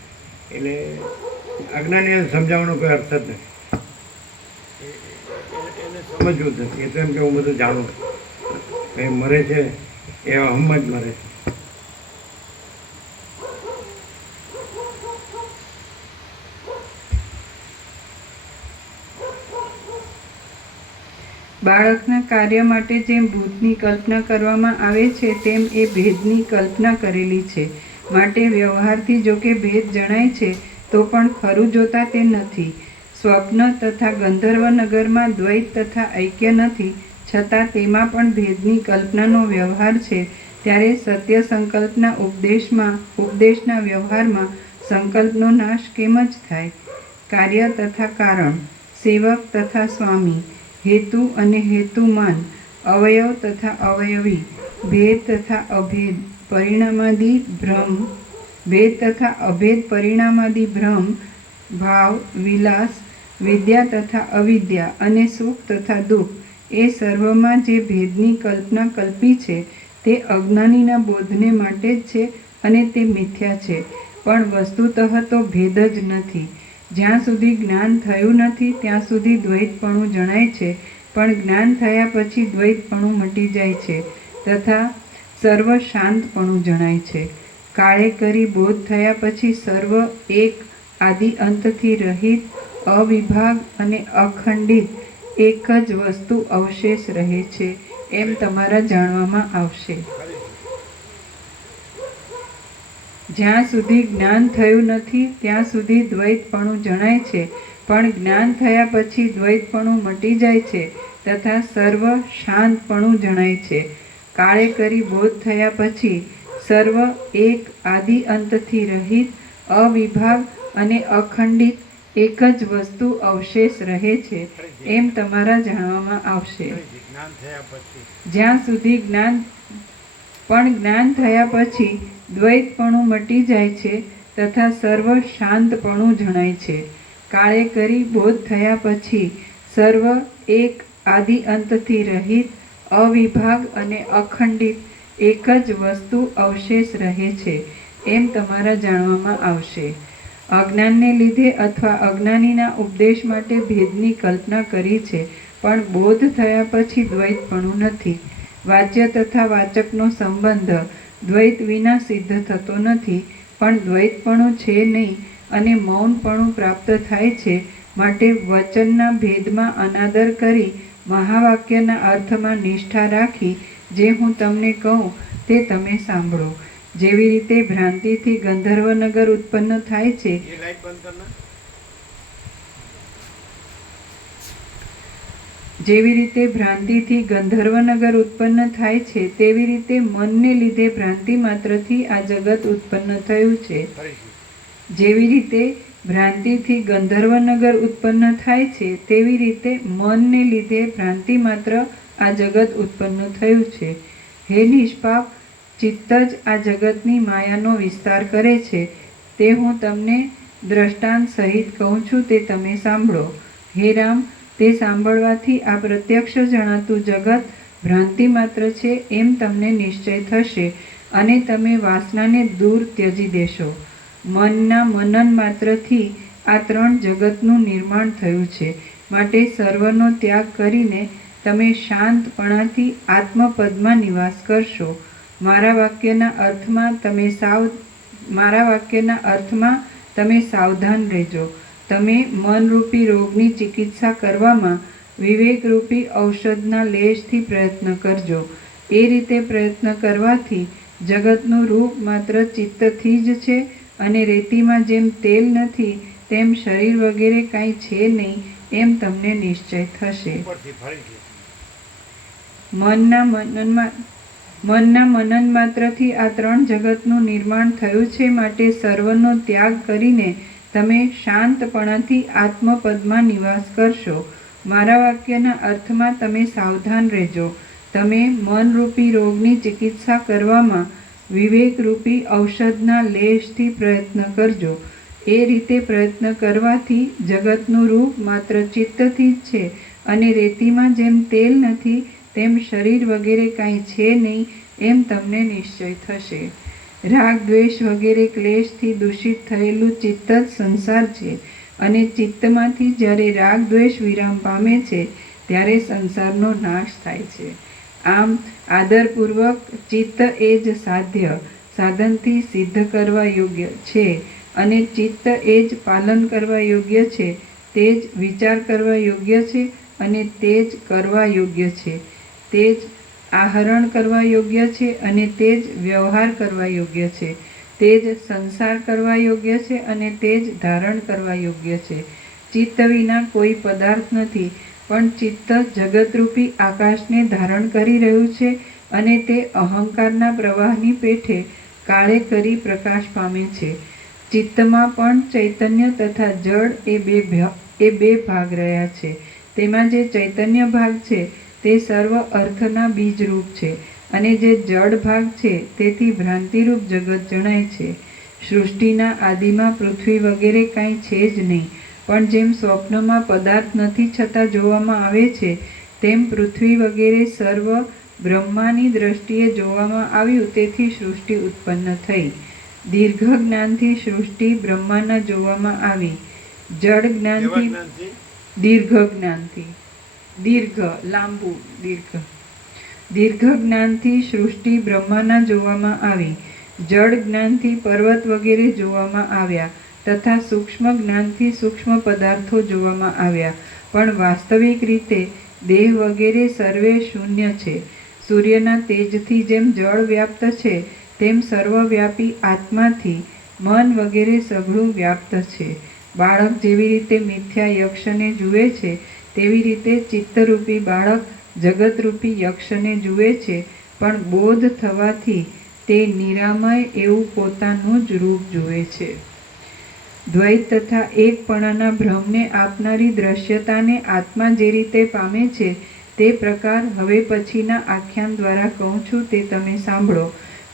એટલે અજ્ઞાનીને સમજાવવાનો કોઈ અર્થ જ નથી, એને સમજવું જ નથી. એ તો એમ કે હું બધું જાણું છું. એ મરે છે એ અહમ જ મરે છે. બાળકના કાર્ય માટે જેમ ભૂતની કલ્પના કરવામાં આવે છે તેમ એ ભેદની કલ્પના કરેલી છે. માટે વ્યવહારથી જોકે ભેદ જણાય છે તો પણ ખરું જોતા તે નથી. સ્વપ્ન તથા ગંધર્વ નગરમાં દ્વૈત તથા ઐક્ય નથી, છતાં તેમાં પણ ભેદની કલ્પનાનો વ્યવહાર છે. ત્યારે સત્ય સંકલ્પના ઉપદેશના વ્યવહારમાં સંકલ્પનો નાશ કેમ જ થાય? કાર્ય તથા કારણ, સેવક તથા સ્વામી, હેતુ અને હેતુમાન, અવયવ તથા અવયવી, ભેદ તથા અભેદ પરિણામાદિ ભ્રમ, ભેદ તથા અભેદ પરિણામાદિ ભ્રમ, ભાવ, વિલાસ, વિદ્યા તથા અવિદ્યા અને સુખ તથા દુઃખ, એ સર્વમાં જે ભેદની કલ્પના કલ્પી છે તે અજ્ઞાનીના બોધને માટે જ છે અને તે મિથ્યા છે. પણ વસ્તુતઃ તો ભેદ જ નથી. જ્યાં સુધી જ્ઞાન થયું નથી ત્યાં સુધી દ્વૈતપણું જણાય છે, પણ જ્ઞાન થયા પછી દ્વૈતપણું મટી જાય છે તથા સર્વ શાંતપણું જણાય છે. કાળે કરી બોધ થયા પછી સર્વ એક આદિ અંતથી રહિત, અવિભાગ અને અખંડિત એક જ વસ્તુ અવશેષ રહે છે એમ તમારા જાણવામાં આવશે. જ્યાં સુધી જ્ઞાન થયું નથી ત્યાં સુધી દ્વૈતપણું જણાય છે, પણ જ્ઞાન થયા પછી દ્વૈતપણું મટી જાય છે તથા સર્વ શાંતપણું જણાય છે. કાળે કરી બોધ થયા પછી સર્વ એક આદિ અંતથી રહિત, અવિભાગ અને અખંડિત એક જ વસ્તુ અવશેષ રહે છે એમ તમારા જાણવામાં આવશે. જ્ઞાન થયા પછી જ્યાં સુધી જ્ઞાન થયા પછી દ્વૈતપણું મટી જાય છે તથા સર્વ શાંતપણું જણાય છે. કાળે કરી બોધ થયા પછી સર્વ એક આદિ અંતથી રહિત, અવિભાગ અને અખંડિત એક જ વસ્તુ અવશેષ રહે છે એમ તમારા જાણવામાં આવશે. અજ્ઞાનને લીધે અથવા અજ્ઞાનીના ઉપદેશ માટે ભેદની કલ્પના કરી છે, પણ બોધ થયા પછી દ્વૈતપણું નથી. વાચ્ય તથા વાચકનો સંબંધ દ્વૈત વિના સિદ્ધ થતો નથી, પણ દ્વૈતપણું છે નહીં અને મૌનપણું પ્રાપ્ત થાય છે. માટે વચનના ભેદમાં અનાદર કરી મહાવાક્યના અર્થમાં નિષ્ઠા રાખી જે હું તમને કહું તે તમે સાંભળો. જેવી રીતે ભ્રાંતિથી ગંધર્વનગર ઉત્પન્ન થાય છે, એ લાઈટ બંધ કરના. જેવી રીતે ભ્રાંતિથી ગંધર્વનગર ઉત્પન્ન થાય છે, તેવી રીતે મનને લીધે ભ્રાંતિ માત્રથી આ જગત ઉત્પન્ન થયું છે. ફરીથી જેવી રીતે ભ્રાંતિથી ગંધર્વનગર ઉત્પન્ન થાય છે, તેવી રીતે મનને લીધે ભ્રાંતિ માત્ર આ જગત ઉત્પન્ન થયું છે. હે નિષ્પાપ, ચિત્ત જ આ જગતની માયાનો વિસ્તાર કરે છે. તે હું તમને દ્રષ્ટાંત સહિત કહું છું તે તમે સાંભળો. હે રામ, તે સાંભળવાથી આ પ્રત્યક્ષ જણાતું જગત ભ્રાંતિ માત્ર છે એમ તમને નિશ્ચય થશે અને તમે વાસનાને દૂર ત્યજી દેશો. મનના મનન માત્રથી આ ત્રણ જગતનું નિર્માણ થયું છે. માટે સર્વનો ત્યાગ કરીને તમે શાંતપણાથી આત્મપદમાં નિવાસ કરશો. મારા વાક્યના અર્થમાં તમે સાવધાન રહેજો. તમે મનરૂપી રોગની ચિકિત્સા કરવામાં વિવેકરૂપી ઔષધના લેશથી પ્રયત્ન કરજો. એ રીતે પ્રયત્ન કરવાથી જગતનું રૂપ માત્ર ચિત્તથી જ છે અને રેતીમાં જેમ તેલ નથી તેમ શરીર વગેરે કાંઈ છે નહીં એમ તમને નિશ્ચય થશે. ઉપરથી ફરીથી મનના મનન માત્રથી આ ત્રણ જગતનું નિર્માણ થયું છે. માટે સર્વનો ત્યાગ કરીને તમે શાંતપણાથી આત્મપદમાં નિવાસ કરશો. મારા વાક્યના અર્થમાં તમે સાવધાન રહેજો. તમે મનરૂપી રોગની ચિકિત્સા કરવામાં વિવેકરૂપી ઔષધના લેશથી પ્રયત્ન કરજો. એ રીતે પ્રયત્ન કરવાથી જગતનું રૂપ માત્ર ચિત્તથી જ છે અને રેતીમાં જેમ તેલ નથી તેમ શરીર વગેરે કાંઈ છે નહીં એમ તમને નિશ્ચય થશે. રાગ દ્વેષ વગેરે ક્લેશથી દૂષિત થયેલું ચિત્ત જ સંસાર છે અને ચિત્તમાંથી જ્યારે રાગ દ્વેષ વિરામ પામે છે ત્યારે સંસારનો નાશ થાય છે. આમ આદરપૂર્વક ચિત્ત એ જ સાધનથી સિદ્ધ કરવા યોગ્ય છે અને ચિત્ત એ જ પાલન કરવા યોગ્ય છે, તે જ વિચાર કરવા યોગ્ય છે અને તે જ કરવા યોગ્ય છે, તે જ આહરણ કરવા યોગ્ય છે અને તે જ વ્યવહાર કરવા યોગ્ય છે, તે જ સંસાર કરવા યોગ્ય છે અને તે જ ધારણ કરવા યોગ્ય છે. ચિત્ત વિના કોઈ પદાર્થ નથી, પણ ચિત્ત જગતરૂપી આકાશને ધારણ કરી રહ્યું છે અને તે અહંકારના પ્રવાહની પેઠે કાળે કરી પ્રકાશ પામે છે. ચિત્તમાં પણ ચૈતન્ય તથા જળ એ બે ભાગ રહ્યા છે. તેમાં જે ચૈતન્ય ભાગ છે તે સર્વ અર્થના બીજરૂપ છે અને જે જડ ભાગ છે તેથી ભ્રાંતિરૂપ જગત જણાય છે. સૃષ્ટિના આદિમાં પૃથ્વી વગેરે કાંઈ છે જ નહીં, પણ જેમ સ્વપ્નમાં પદાર્થ નથી છતાં જોવામાં આવે છે તેમ પૃથ્વી વગેરે સર્વ બ્રહ્માની દ્રષ્ટિએ જોવામાં આવ્યું, તેથી સૃષ્ટિ ઉત્પન્ન થઈ. દીર્ઘ જ્ઞાનથી સૃષ્ટિ બ્રહ્માના જોવામાં આવી. જડ જ્ઞાનથી દીર્ઘ જ્ઞાનથી સૃષ્ટિ બ્રહ્માના જોવામાં આવી. જડ જ્ઞાનથી પર્વત વગેરે જોવામાં આવ્યા તથા સૂક્ષ્મ જ્ઞાનથી સૂક્ષ્મ પદાર્થો જોવામાં આવ્યા. પણ વાસ્તવિક રીતે દેહ વગેરે સર્વે શૂન્ય છે. સૂર્યના તેજથી જેમ જળ વ્યાપ્ત છે તેમ સર્વવ્યાપી આત્માથી મન વગેરે સઘળું વ્યાપ્ત છે. બાળક જેવી રીતે મિથ્યા યક્ષને જુએ છે તેવી રીતે ચિત્તરૂપી બાળક જગતરૂપી યક્ષને જુએ છે, પણ બોધ થવાથી તે નિરામય એવું પોતાનું જ રૂપ જુએ છે. દ્વૈત તથા એકપણાના ભ્રમને આપનારી દ્રશ્યતાને આત્મા જે રીતે પામે છે તે પ્રકાર હવે પછીના આખ્યાન દ્વારા કહું છું તે તમે સાંભળો.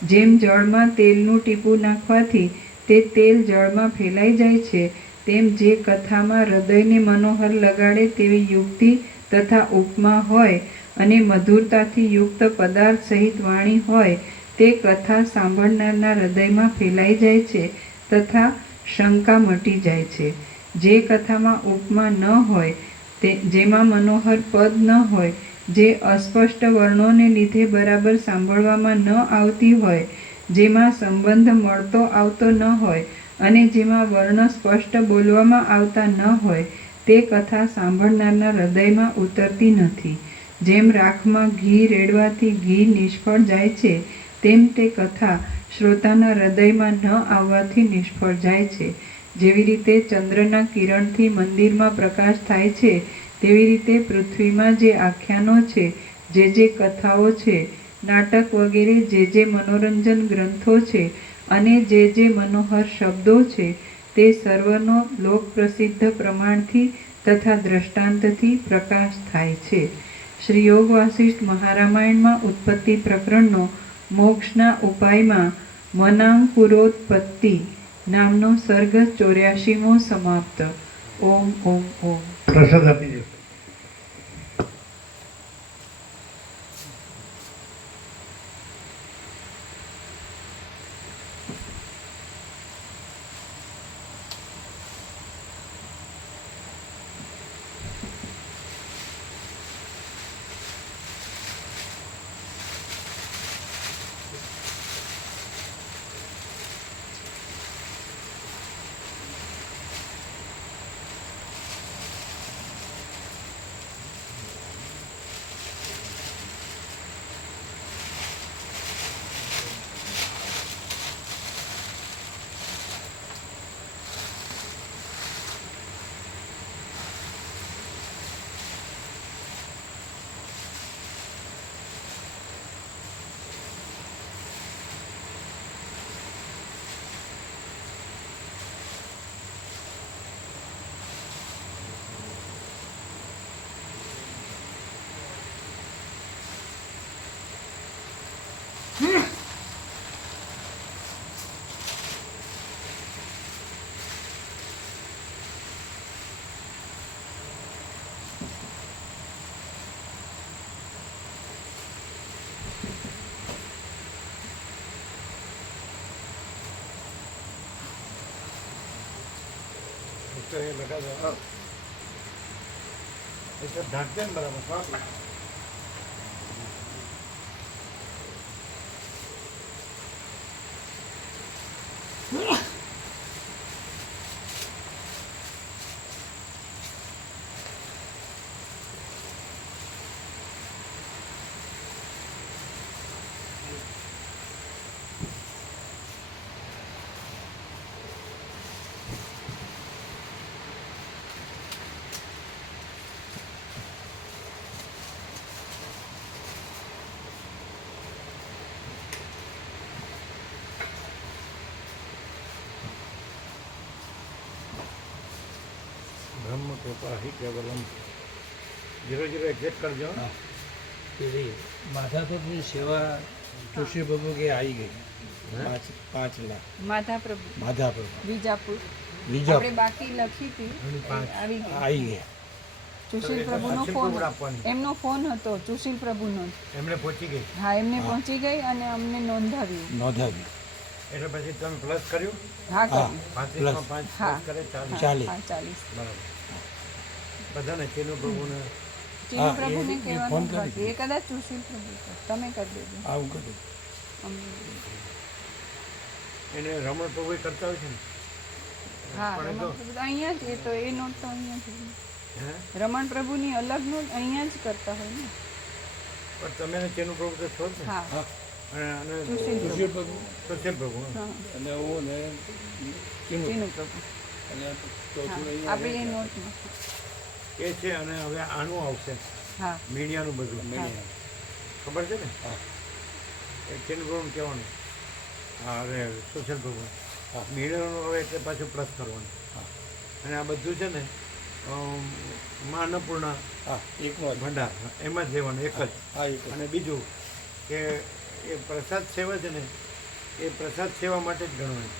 જેમ જળમાં તેલનું ટીપું નાખવાથી તે તેલ જળમાં ફેલાઈ જાય છે, તેમ જે કથામાં હૃદયને મનોહર લગાડે તેવી યુક્તિ તથા ઉપમા હોય અને મધુરતાથી યુક્ત પદાર્થ સહિત વાણી હોય તે કથા સાંભળનારના હૃદયમાં ફેલાઈ જાય છે તથા શંકા મટી જાય છે. જે કથામાં ઉપમા ન હોય, જેમાં મનોહર પદ ન હોય, જે અસ્પષ્ટ વર્ણોને લીધે બરાબર સાંભળવામાં ન આવતી હોય, જેમાં સંબંધ મળતો આવતો ન હોય અને જેમાં વર્ણ સ્પષ્ટ બોલવામાં આવતા ન હોય તે કથા સાંભળનારના હૃદયમાં ઉતરતી નથી. જેમ રાખમાં ઘી રેડવાથી ઘી નિષ્ફળ જાય છે, તેમ તે કથા શ્રોતાના હૃદયમાં ન આવવાથી નિષ્ફળ જાય છે. જેવી રીતે ચંદ્રના કિરણથી મંદિરમાં પ્રકાશ થાય છે, તેવી રીતે પૃથ્વીમાં જે આખ્યાનો છે, જે કથાઓ છે, નાટક વગેરે જે મનોરંજન ગ્રંથો છે અને જે મનોહર શબ્દો છે તે સર્વનો લોક પ્રસિદ્ધ પ્રમાણથી તથા દ્રષ્ટાંતથી પ્રકાશ થાય છે. શ્રી યોગ વાસિષ્ઠ મહારામાયણમાં ઉત્પત્તિ પ્રકરણનો મોક્ષના ઉપાયમાં મનાંકુરોત્પત્તિ નામનો સર્ગ 84મો સમાપ્ત. ઓમ ઓમ ઓમ. પ્રસાદ આપી દો. તો એ લગા દો. એ તો ઢાંકते ને બરાબર સાફ. બ્રહ્મ કૃપા હિ કેવલમ 00 એક્ઝેક્ટ કરજો. પેલી માધાપુરની સેવા જોશી બાબુ કે આવી ગઈ 5 લાખ માધાપ્રભુ માધાપુર વિજાપુર બીજા આપણે બાકી લખી હતી આવી ગઈ. આવી ગયા. સુશીલ પ્રભુનો સુશીલ ફોન પ્રભુને આપવાની. એમનો ફોન હતો સુશીલ પ્રભુનો જ. એમને પહોંચી ગઈ હા, એમને પહોંચી ગઈ અને અમને નોંધાવ્યું. નોંધાવી એટલે પછી તમે પ્લસ કર્યું. હા, હા. કર્યું. 35 માં 5 હા. પ્લસ કરે 40. ચાલી. હા, 40. બરાબર. બધાને ચીનુ પ્રભુને ચીનુ હા, પ્રભુને એ ફોન કહેવાનું કરી બાકી. એ કદાચ સુશીલ પ્રભુ છે. તમે કરી દેજો. આવું કર્યું. અમને. એને રમણ પ્રભુ કરતા હોય છે ને. હા, પણ રમણ તો પ્રભુ તો અહીંયા જ. એ તો એ નોટ તો અહીંયા જ હોય. હે રમણ પ્રભુની અલગ નોટ અહીંયા જ કરતા હોય ને. પણ તમે ને ચીનુ પ્રભુ તો છો જ ને. હા, હા. અને સુશીલ પ્રભુ સુશીલ પ્રભુ અને હું ને ચીનુ ચીનું પ્રભુ અને ચોથું આપણી એ અહીંયા નોટમાં એ છે. અને હવે આનું આવશે હા મીડિયાનું બધું મીડિયા. ખબર છે ને હા. એ ચિન્નપ્રભુ કહેવાનું. હા અરે સુશીલ પ્રભુ હા. મીડિયાનું હવે એટલે પાછું પ્લસ કરવાનું. હા. અને આ બધું છે ને મા અન્નપૂર્ણા હા એકનો જ. ભંડાર એમાં જ લેવાનું એક જ. હા એક જ. અને બીજું કે એ પ્રસાદ સેવા છે ને એ પ્રસાદ સેવા માટે જ ગણવાની.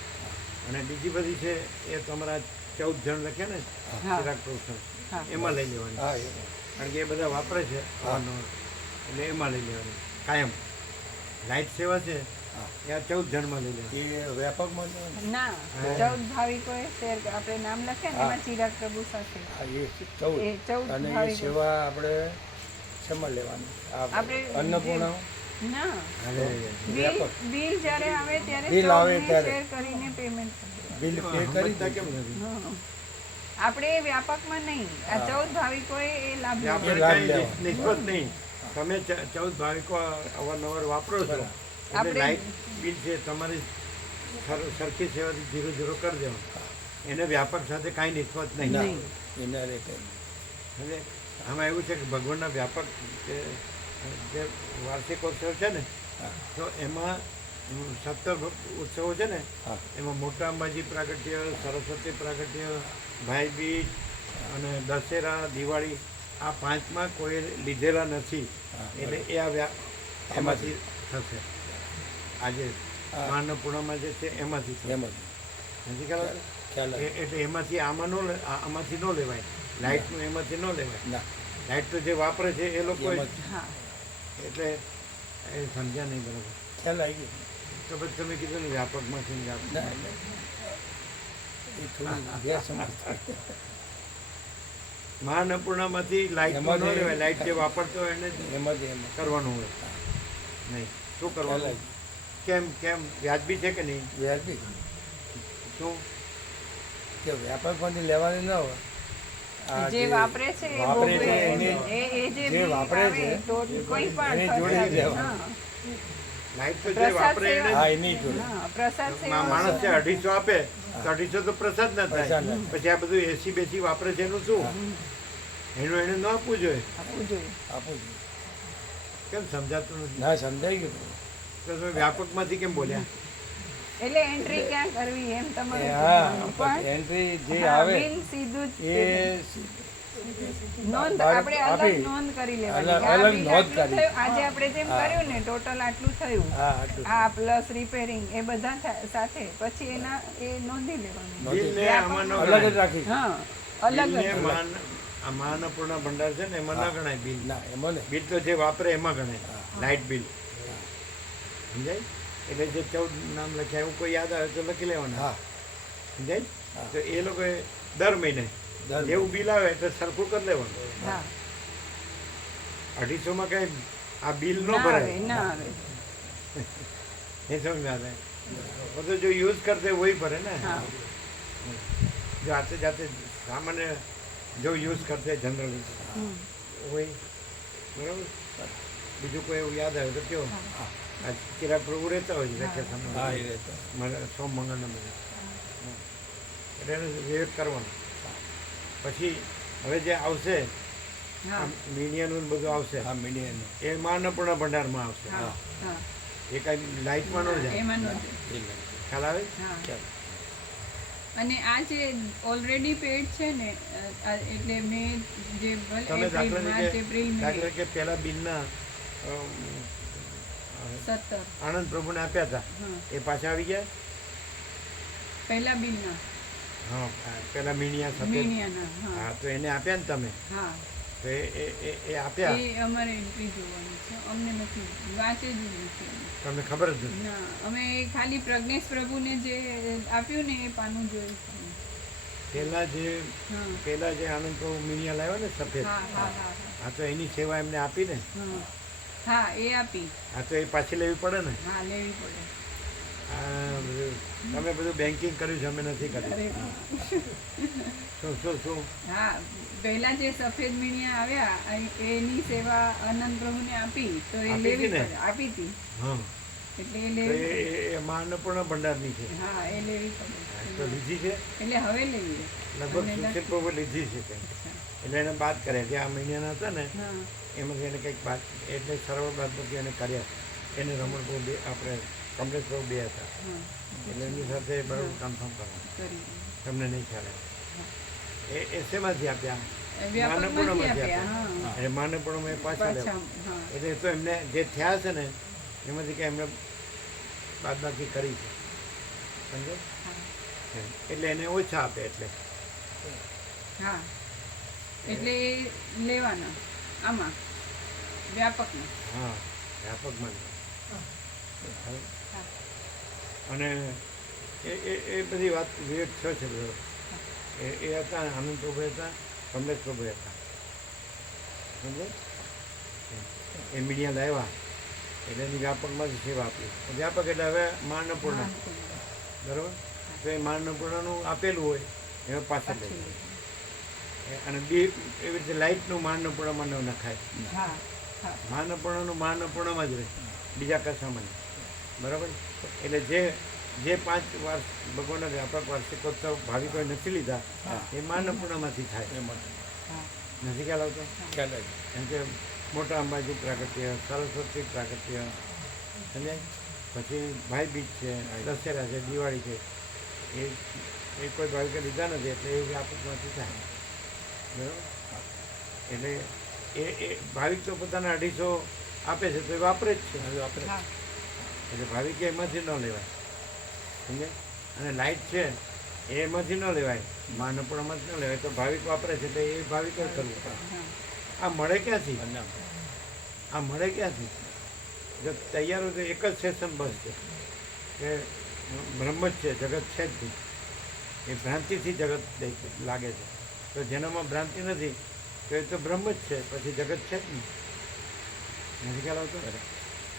અને બીજી બધી છે એ તમારા 14 જણ લખ્યા ને હા. ચિરાગ પ્રભુ હા. એમાં લઈ લેવાની. હા એક જ. કારણ કે એ બધા વાપરે છે અવારનવાર. એટલે એમાં લઈ લેવાની કાયમ. લાઇટ સેવા છે હા. એ આ 14 જણમાં લઈ લેવાની. એ વ્યાપકમાં જ. ના 14 ભાવિકોએ શેર આપણે નામ લખ્યા ને હા. એમાં ચિરાગ પ્રભુ સાથે હા એ એ 14. 14 અને એ ભાવિકો. સેવા આપણે શેમાં લેવાની આપણે અન્નપૂર્ણા ના અરે બિલ વ્યાપક. બિલ જ્યારે આવે ત્યારે બિલ આવે 14 ને ત્યારે. શેર કરીને પેમેન્ટ બિલ પે કરી સમજતા કેમ નથી? આપણે એ વ્યાપકમાં નહીં આ 14 ભાવિકોએ એ લાભ કે લીધો. આપણે લાભ કઈ લેવાનો. નિસ્બત નહીં. તમે 14 ભાવિકો અવારનવાર વાપરો છો બરાબર. એટલે આપણે- લાઇટ બિલ છે તમારી સરખી સેવાથી 0 કરી દેવાનું. એને વ્યાપક સાથે કાંઈ નિસ્બત નહીં. ના નહીં. એના રેટે અને આમાં એવું છે કે ભગવાનના વ્યાપક જે વાર્ષિકોત્સવ છે ને હા. તો એમાં 17 ઉત્સવો છે ને હા. એમાં મોટા અંબાજી પ્રાગટ્ય, સરસ્વતી પ્રાગટ્ય, ભાઈ બીજ અને દશેરા, દિવાળી આ 5માં કોઈ લીધેલા નથી. હા, એટલે એ આ એમાંથી થશે. આજે હા. અન્નપૂર્ણામાં જે છે એમાંથી થશે. એમ જ નથી ખ્યાલ આવતો? ખ્યાલ આવે. એટલે એમાંથી આમાં આમાંથી ન લેવાય. લાઇટનું એમાંથી ન લેવાય. ના લાઇટ તો જે વાપરે છે એ લોકો એમ જ હા એટલે એ સમજ્યા નહીં બરાબર. ખ્યાલ આવી ગયો. તો પછી તમે કીધું ને વ્યાપકમાંથી ને વ્યાપક. ના એટલે એ થોડી ગેરસમજ થઈ. મહાઅન્નપૂર્ણામાંથી લાઇટ ન એમાંથી- લેવાય. લાઇટ જે વાપરતો હોય એને જ એમ જ એમ જ. કરવાનું હોય. નહીં શું ખ્યાલ કરવાનું? આવી કેમ વ્યાજબી છે કે નહીં? વ્યાજબી શું કે વ્યાપકમાંથી લેવાની ન હોય. આ જે વાપરે છે એ વાપરે ભોગવે. છે એને એ જે જે બિલ વાપરે આવે છે તો કોઈ પણ એની જોડે ખર્ચ લેવાનું. હા. લાઇટ તો જે પ્રસાદ વાપરે એને સેવા- હા એની જોડે હા, પ્રસાદ સેવા માણસ જે 250 આપે તો 250 તો પ્રસાદ ના પ્રસાદ થાય. ના થાય. પછી આ બધું એસી બેસી વાપરે છે એનું શું? એનું એને ન આપવું જોઈએ. આપવું જોઈએ. આપું છું. કેમ સમજાતું નથી? ના સમજાઈ ગયું. તો તમે વ્યાપકમાંથી કેમ બોલ્યા? એટલે એન્ટ્રી ક્યાં કરવી એમ તમારે હા પૂછવાનું. પણ એન્ટ્રી જે હા, આવે બિલ સીધું જ એ નોંધ બાળક આપણે અલગ આપી. નોંધ કરી લેવાની અલગ- કે આ અલગ બિલ નોંધ આટલું કરી. થયું. આજે આપણે જેમ હા. કર્યું ને ટોટલ આટલું થયું હા આટલું આ પ્લસ રિપેરિંગ એ બધા સાથે પછી એના એ નોંધી લેવાનું નોંધી. બિલને આમાં ન અલગ જ ગણાય. રાખી. હા અલગ જ બિલને આ મહાઅન્નપૂર્ણા ભંડાર છે ને એમાં ના ગણાય બિલ. ના એમાં ને બિલ તો જે વાપરે એમાં ગણાય. લાઇટ બિલ સમજાય? એટલે જે 14 નામ લખ્યા એવું કોઈ યાદ આવે તો લખી લેવાનું. હા સમજાય? હા. તો એ લોકોએ દર મહિને દર જેવું બિલ આવે એટલે સરખું કરી લેવાનું. હા 250 માં કઈ આ બિલ ન ના આવે ભરાય. ના આવે એ સમજ में आता है वो तो जो यूज़ करते हैं वही भरे ना. હા जो आते जाते सामान्य जो यूज़ करते हैं जनरली હમ. वही बराबर. બીજું કોઈ એવું યાદ આવે તો કયો? આ ચિરાગ પ્રભુ રહેતા હોય છે હા એ વેકેશનમાં રહેતો. સોમ મંગળને બધે એટલે એને વિવેક કરવાનો. પછી હવે જે આવશે હા મીડિયાનું બધું આવશે હા મીડિયાનો એ અન્નપૂર્ણા ભંડારમાં આવશે. હા હા એ કાંઈ લાઇટમાં ન જાય. એમાં નોંધ. એ લઈ. ખ્યાલ આવે? હા ચાલો. અને આ જે ઓલરેડી પેડ છે ને એટલે મેં જે ભલે તમે એપ્રિલ દાખલા માર્ચ તરીકે એપ્રિલ મે દાખલા કે પહેલા બિલના 17 આનંદ પ્રભુને આપ્યા હતા હા એ પાછા આવી ગયા. પહેલા બિલના હા પેલા મીણિયા સફેદ. મીણિયાના હા હા તો એને આપ્યા ને તમે હા તો એ આપ્યા એ અમારે એન્ટ્રી જોવાની છે અમને નથી વાંચે જ નથી તમને ખબર જ નથી. ના અમે ખાલી પ્રજ્ઞેશ પ્રભુને જે આપ્યું ને એ પાનું જોયું છે. પેલા હા જે આનંદ પ્રભુ મીણિયા લાવ્યા ને સફેદ હા હા હા હા તો એની સેવા એમને આપી ને. હા હા એ આપી હા તો એ પાછી લેવી પડે ને. હા લેવી પડે આ બધું તમે બધું બેન્કિંગ કર્યું છે અમે નથી કર્યું. અરે શું હા પહેલા જે સફેદ મીણિયા આવ્યા એની સેવા આનંદ પ્રભુને આપી તો એ આપી લેવી હતી ને? પડે આપી હતી હા એટલે એ તો લેવી એ માં અન્નપૂર્ણા ભંડારની છે. હા એ લેવી પડે તો લીધી છે એટલે હવે લેવી લગભગ અને સુશીલ પ્રભુ લીધી છે કંઈક. અચ્છા. એટલે એને બાદ કર્યા જે આ મહિનાના હતા ને હા એમાંથી એને કંઈક બાદ એટલે સરળ બાદ પછી એને કર્યા. એને રમણ પ્રભુ બે આપણે કમલેશ પ્રભુ બે હતા હા એટલે એમની સાથે બરાબર કન્ફર્મ કરવાનું. કરી તમને નહીં ખ્યાલ આવે. એ શેમાંથી આપ્યા? વ્યાપકમાંથી માનપૂર્ણમાંથી આપ્યા હા એટલે માનપૂર્ણમાં એ પાછા પાછા લેવા. હા એટલે એ તો એમને જે થયા છે ને એમાંથી કે એમને બાદબાકી કરી છે સમજો. હા એમ. એટલે એને ઓછા આપે એટલે હા એટલે એ લેવાના આમાં વ્યાપકમાં હા વ્યાપકમાં જ. હા અને એ બધી વાત વિવેક છે બધો. એ હતા આનંદ પ્રભુ હતા, કમલેશ પ્રભુ હતા સમજો. એ મીડિયા લાવ્યા એટલે એની વ્યાપકમાં જ સેવા આપી. વ્યાપક એટલે હવે મા અન્નપૂર્ણા બરાબર. તો એ મા અન્નપૂર્ણાનું આપેલું હોય એમાં પાછળ લે. અને બે એવી રીતે લાઇટનું મા અન્નપૂર્ણામાં ન નખાય. હા હા મા અન્નપૂર્ણાનું મા અન્નપૂર્ણામાં જ રહે, બીજા કશામાં નહીં. બરાબર. એટલે જે 5 વર્ષ ભગવાનના વ્યાપક વાર્ષિકોત્સવ ભાવિકોએ નથી લીધા એ મા અન્નપૂર્ણામાંથી થાય. હા નથી ખ્યાલ આવતો? ખ્યાલ આવી. કેમ કે મોટા અંબાજી પ્રાગટ્ય, સરસ્વતી પ્રાગટ્ય સમજાય. પછી ભાઈ બીજ છે, દશેરા છે, દિવાળી છે, એ કોઈ ભાવિકે લીધા નથી એટલે એ વ્યાપકમાંથી થાય. બરાબર. એટલે એ ભાવિક તો પોતાના 250 આપે છે તો એ વાપરે જ છે. હવે આપણે હા એટલે ભાવિકે એમાંથી ન લેવાય સમજે. અને લાઇટ છે એ એમાંથી ન લેવાય, મા અન્નપૂર્ણામાં જ ન લેવાય. તો ભાવિક વાપરે છે તો એ ભાવિકે જ કરવું પડે. હા આ મળે ક્યાંથી? બંને આ મળે ક્યાંથી? જો તૈયાર હોય તો એક જ સેશન બસ છે કે બ્રહ્મ જ છે, જગત છે જ નહીં. એ ભ્રાંતિથી જગત લાગે છે. તો જેનામાં ભ્રાંતિ નથી તો એ તો બ્રહ્મ જ છે, પછી જગત છે જ નહીં. નથી ખ્યાલ આવતો?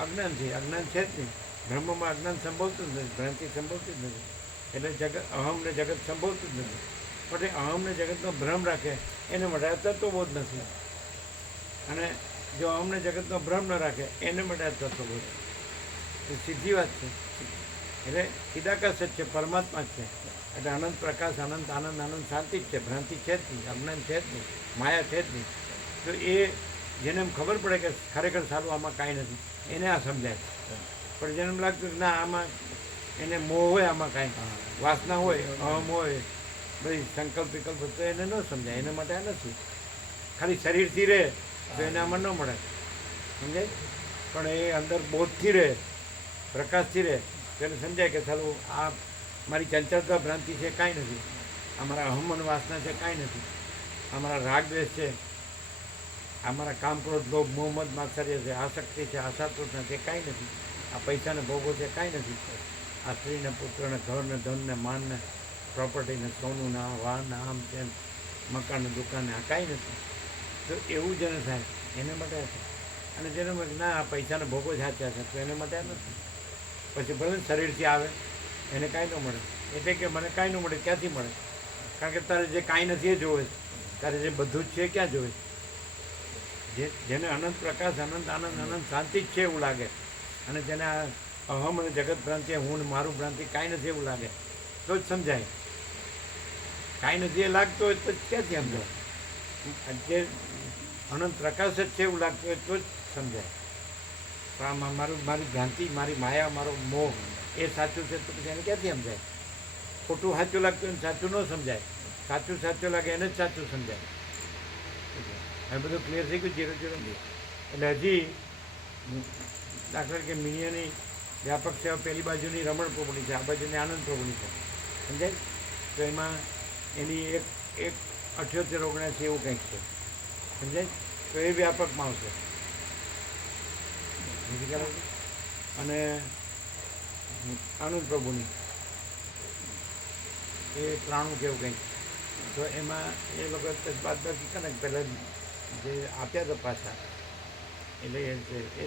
અજ્ઞાનથી અજ્ઞાન છે જ નહીં. બ્રહ્મમાં અજ્ઞાન સંભવતું જ નથી, ભ્રાંતિ સંભવતી જ નથી. એટલે જગત અહમને જગત સંભવતું જ નથી. પણ એ અહમને જગતનો ભ્રમ રાખે એને માટે તત્વબોધ નથી. અને જો અમને જગતનો ભ્રમ ન રાખે એને માટે આ તત્વબોધ. એ સીધી વાત છે. એટલે ચિદાકાશ જ છે, પરમાત્મા જ છે. એટલે અનંત પ્રકાશ, અનંત આનંદ, આનંદ શાંતિ જ છે. ભ્રાંતિ છે જ નહીં, અજ્ઞાન છે જ નહીં, માયા છે જ નહીં. તો એ જેને એમ ખબર પડે કે ખરેખર સારું આમાં કાંઈ નથી એને આ સમજાય. પણ જેને એમ લાગતું કે ના આમાં એને મોહ હોય, આમાં કાંઈ વાસના હોય, અહમ હોય, બધી સંકલ્પ વિકલ્પ, તો એને ન સમજાય. એના માટે આ નથી. ખાલી શરીરથી રહે તો એને આમાં ન મળે સમજાય. પણ એ અંદર બોધથી રહે, પ્રકાશથી રહે તો એને સમજાય કે સારું આ મારી ચંચળતા ભ્રાંતિ છે કાંઈ નથી, આ મારા અહમ અને વાસના છે કાંઈ નથી, આ મારા રાગ દ્વેષ છે, આ મારા કામ ક્રોધ લોભ મોહ મદ માત્સર્ય છે, આસક્તિ છે, આશાતૃષ્ણા છે કાંઈ નથી, આ પૈસાને ભોગો છે કાંઈ નથી, આ સ્ત્રીને પુત્રને ઘરને ધનને માનને પ્રોપર્ટીને સોનું ના વાહન આમ તેમ મકાનને દુકાનને આ કાંઈ નથી. તો એવું જેને થાય એને માટે આ છે. અને જેને માટે ના આ પૈસાને ભોગો જ સાચા છે તો એને માટે આ નથી. પછી ભલે શરીરથી આવે એને કાંઈ ન મળે. એટલે કે મને કાંઈ ન મળે, ક્યાંથી મળે? કારણ કે તારે જે કાંઈ નથી એ જોવે, તારે જે બધું જ છે ક્યાં જોવે? જેને અનંત પ્રકાશ, અનંત આનંદ, અનંત શાંતિ જ છે એવું લાગે, અને જેને આ અહમ અને જગત ભ્રાંતિ, હું ને મારું ભ્રાંતિ કાંઈ નથી એવું લાગે તો જ સમજાય. કાંઈ નથી એ લાગતો હોય તો ક્યાંથી સમજાય? જે અનંત પ્રકાશ જ છે એવું લાગતું હોય તો જ સમજાય. પણ આમાં મારી ભ્રાંતિ, મારી માયા, મારો મોહ એ સાચું છે તો પછી એને ક્યાંથી સમજાય? ખોટું સાચું લાગતું હોય ને સાચું ન સમજાય, સાચું સાચું લાગે એને જ સાચું સમજાય. હવે બધું ક્લિયર થઈ ગયું 0-0. એટલે હજી દાખલા કે મીડિયાની વ્યાપક સેવા પેલી બાજુની રમણ પ્રભુની છે, આ બાજુની આનંદ પ્રભુની છે સમજાય. તો એમાં એની એક 78-79 એવું કંઈક છે સમજાય. તો એ વ્યાપકમાં આવશે. અને આનંદ પ્રભુની એ 93 કેવું કંઈક. તો એમાં એ લોકો બાદબાકી કરે ને પહેલાં જે આપ્યા હતા પાછા, એટલે એ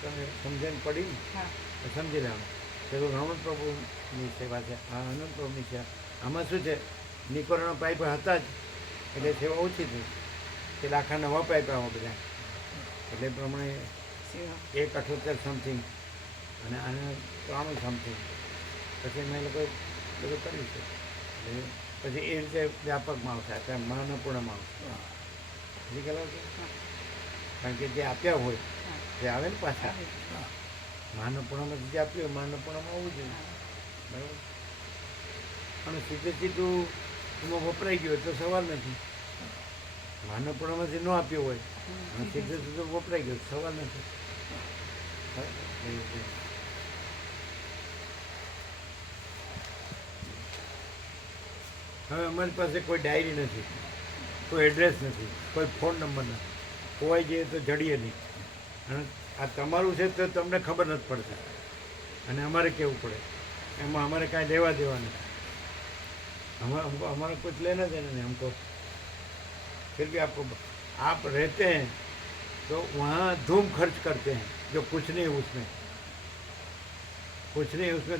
તમે સમજણ પડી ને હા તો સમજી લેવાનું. પેલું રમણ પ્રભુની સેવા છે, આ આનંદ પ્રભુની સેવા. આમાં શું છે, નિકોરના પાઇપ હતા જ એટલે સેવા ઓછી થઈ, એટલે આખા નવા પાઇપ આવો બધા. એટલે એ પ્રમાણે સેવા 178 સમથિંગ અને આને 93 સમથિંગ પછી મેં લોકો બધું કર્યું છે. એટલે પછી એ રીતે વ્યાપકમાં આવશે અત્યારે મહાનપૂર્ણમાં આવશે. સમજી ગયેલા છો? કારણ કે જે આપ્યા હોય તે આવે ને પાછા. મહાનપૂર્ણમાં જે આપ્યું હોય મહાનપૂર્ણમાં આવવું જોઈએ. બરાબર. અને સીધે સીધું એમાં વપરાઈ ગયું હોય તો સવાલ નથી. મહાનપૂર્ણમાંથી ન આપ્યું હોય અને સીધે સીધું વપરાઈ ગયું સવાલ નથી. હવે અમારી પાસે કોઈ ડાયરી નથી, કોઈ એડ્રેસ નથી, કોઈ ફોન નંબર નથી. ખોવાઈ જઈએ તો જડીએ નહીં. અને આ તમારું છે તો તમને ખબર નથી પડતી અને અમારે કહેવું પડે. એમાં અમારે કાંઈ લેવા દેવા નથી. हमारा कुछ लेना देना नहीं हमको. फिर भी आपको आप रहते हैं तो वहाँ धूम खर्च करते हैं जो कुछ नहीं उसमें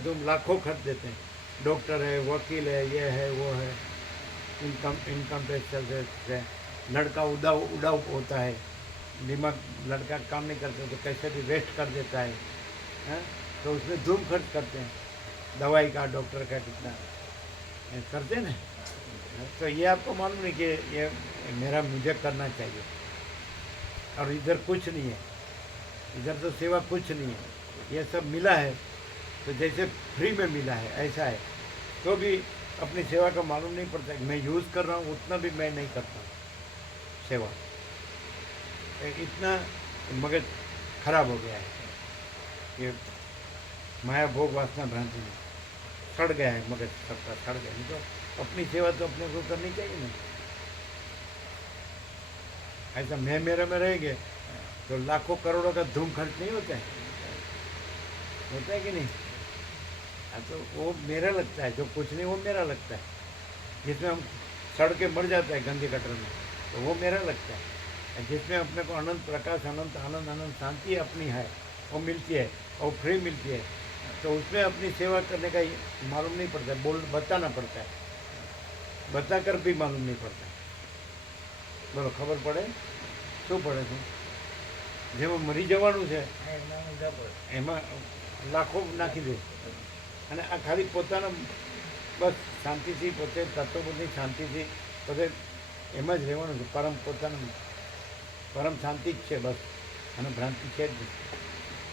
धूम लाखों खर्च देते हैं. डॉक्टर है, वकील है, ये है, वो है, इनकम टैक्स चलते है. लड़का उड़ाऊ होता है, दिमाग लड़का काम नहीं करते तो कैसे भी वेस्ट कर देता है. तो उसमें धूम खर्च करते हैं. दवाई का, डॉक्टर का कितना करते हैं ना. तो ये आपको मालूम नहीं कि ये मुझे करना चाहिए. और इधर कुछ नहीं है, इधर तो सेवा कुछ नहीं है. ये सब मिला है तो जैसे फ्री में मिला है ऐसा है. तो भी अपनी सेवा का मालूम नहीं पड़ता कि मैं यूज़ कर रहा हूँ उतना भी मैं नहीं करता हूँ सेवा. इतना मगज खराब हो गया है. ये माया भोग वासना भ्रांति में सड़ गया है मगज सबका. सड़ गया. नहीं तो अपनी सेवा तो अपने को करनी चाहिए ना. ऐसा मैं मेरे में रहेंगे तो लाखों करोड़ों का धूम खर्च नहीं होता है. होता है कि नहीं? हाँ, तो वो मेरा लगता है. जो कुछ नहीं वो मेरा लगता है. जिसमें हम सड़ के मर जाता है गंदे गटर में तो वो मेरा लगता है. जिसमें अपने को अनंत प्रकाश, अनंत आनंद, अनंत शांति अपनी है वो मिलती है और फ्री मिलती है. तो उसमें अपनी सेवा करने का मालूम नहीं पड़ता. बताना पड़ता है. बताकर भी मालूम नहीं पड़ता. बोलो खबर पड़े શું પડે છે? જેમાં મરી જવાનું છે એમાં લાખો નાખી દે અને આ ખાલી પોતાના બસ શાંતિથી પોતે તત્વબુદ્ધિ શાંતિથી પોતે એમાં જ રહેવાનું છે. પોતાનું પરમ શાંતિ જ છે બસ. અને ભ્રાંતિ છે જ નહીં.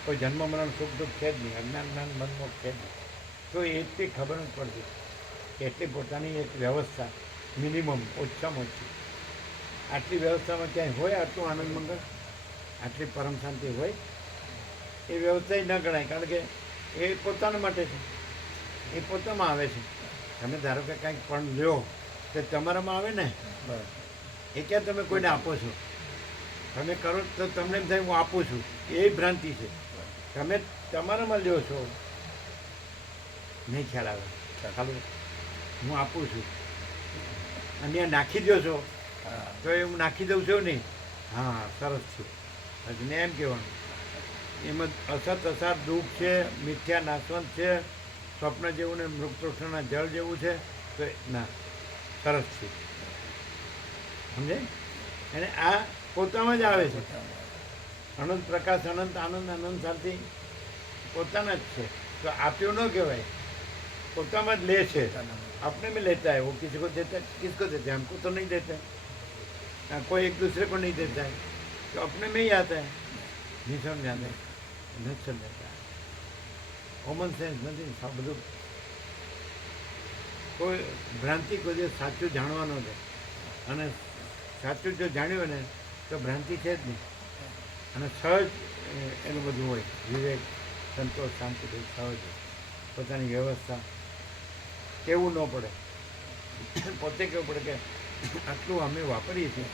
કોઈ જન્મ મરણ સુખ દુઃખ છે જ નહીં. અજ્ઞાન જ્ઞાન મનમોક્ષ છે જ નહીં. તો એટલી ખબર જ પડતી કે એટલી પોતાની એક વ્યવસ્થા મિનિમમ ઓછામાં ઓછી આટલી વ્યવસ્થામાં ક્યાંય હોય આટલું આનંદ મંગળ, આટલી પરમ શાંતિ હોય એ વ્યવસ્થા ન ગણાય. કારણ કે એ પોતાના માટે છે. એ પોતામાં આવે છે. તમે ધારો કે કાંઈક પણ લ્યો તો તમારામાં આવે ને. એ ક્યાં તમે કોઈને આપો છો? તમે કરો તો તમને એમ થાય હું આપું છું. એ ભ્રાંતિ છે. તમે તમારામાં લ્યો છો નહીં ખ્યાલ આવે. ખાલી હું આપું છું અને નાખી દો છો તો એ હું નાખી દઉં છું નહીં. હા સરસ છે હજુ એમ કહેવાનું. એમાં અસત અસાર દુઃખ છે, મિથ્યા નાશવંત છે, સ્વપ્ન જેવું ને મૃગતૃષ્ણના જળ જેવું છે. તો ના સરસ છે. સમજે? અને આ પોતામાં જ આવે છે. અનંત પ્રકાશ, અનંત આનંદ, અનંત શાંતિ પોતાના જ છે. તો આપ્યું ન કહેવાય. પોતામાં જ લે છે. अपने में लेता है वो. किसी को देता है? किसको देता है? हमको तो नहीं देता है. कोई एक दूसरे को नहीं देता है. तो अपने में ही आता है. नहीं समझाता है, नहीं समझाता है. कॉमन सेंस નથી. આ બધું કોઈ ભ્રાંતિ કોઈ દિવસ સાચું જાણવાનો છે. અને સાચું જો જાણ્યું ને તો ભ્રાંતિ છે જ નહીં. અને સહજ એનું બધું હોય. વિવેક, સંતોષ, શાંતિ સહજ પોતાની વ્યવસ્થા. કહેવું ન પડે. પોતે કહેવું પડે કે આટલું અમે વાપરીએ છીએ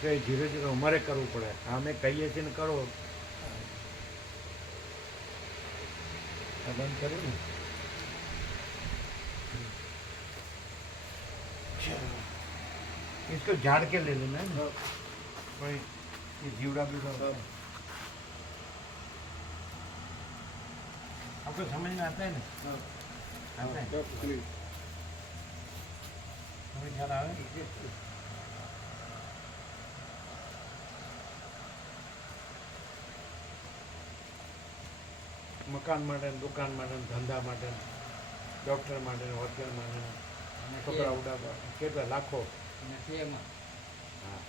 તો એ ધીરે ધીરે અમારે કરવું પડે. અમે કહીએ છીએ ને કરો. બંધ કર્યું ને. इसको झाड़ के ले लेना है ना. कोई ये जीवड़ा बीवड़ा होता है. आपको समझ में आता है ना? आता है. तुम्हें ख्याल आवे? મકાન માટે ને દુકાન માટે ને ધંધા માટે ને ડૉક્ટર માટે ને હોસ્પિટલ માટે ને કપડા ઉડાવવા કેટલા લાખો નથી એમાં. હા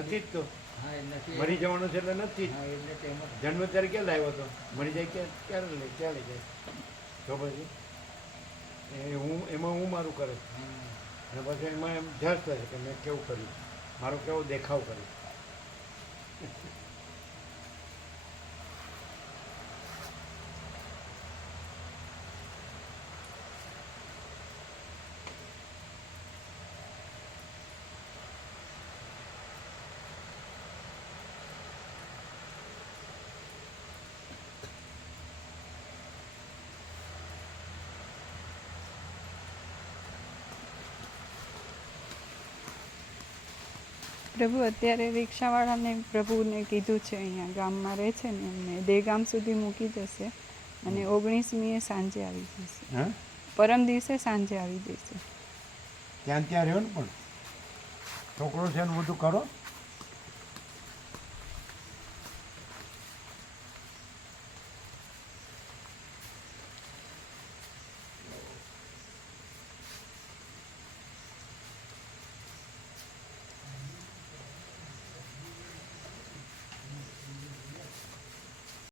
નથી જ તો હા એ નથી. મરી જવાનું છે એટલે નથી જ. હા એટલે તેમાં જન્મ ત્યારે ક્યાં લાવ્યો હતો મરી જાય ક્યારે લે ક્યાં લઈ જાય તો પછી એમાં હું મારું કરે અને પછી એમાં એમ જજ થાય છે કે મેં કેવું કર્યું મારો કેવો દેખાવ કર્યો. પ્રભુ અત્યારે રિક્ષાવાળાને પ્રભુને કીધું છે અહીંયા ગામમાં રહે છે ને એમને દેગામ સુધી મૂકી જશે અને 19મીએ સાંજે આવી જશે. હા પરમ દિવસે સાંજે આવી જશે. ત્યાં રહ્યો ને પણ છોકરો છે ને બધું કરો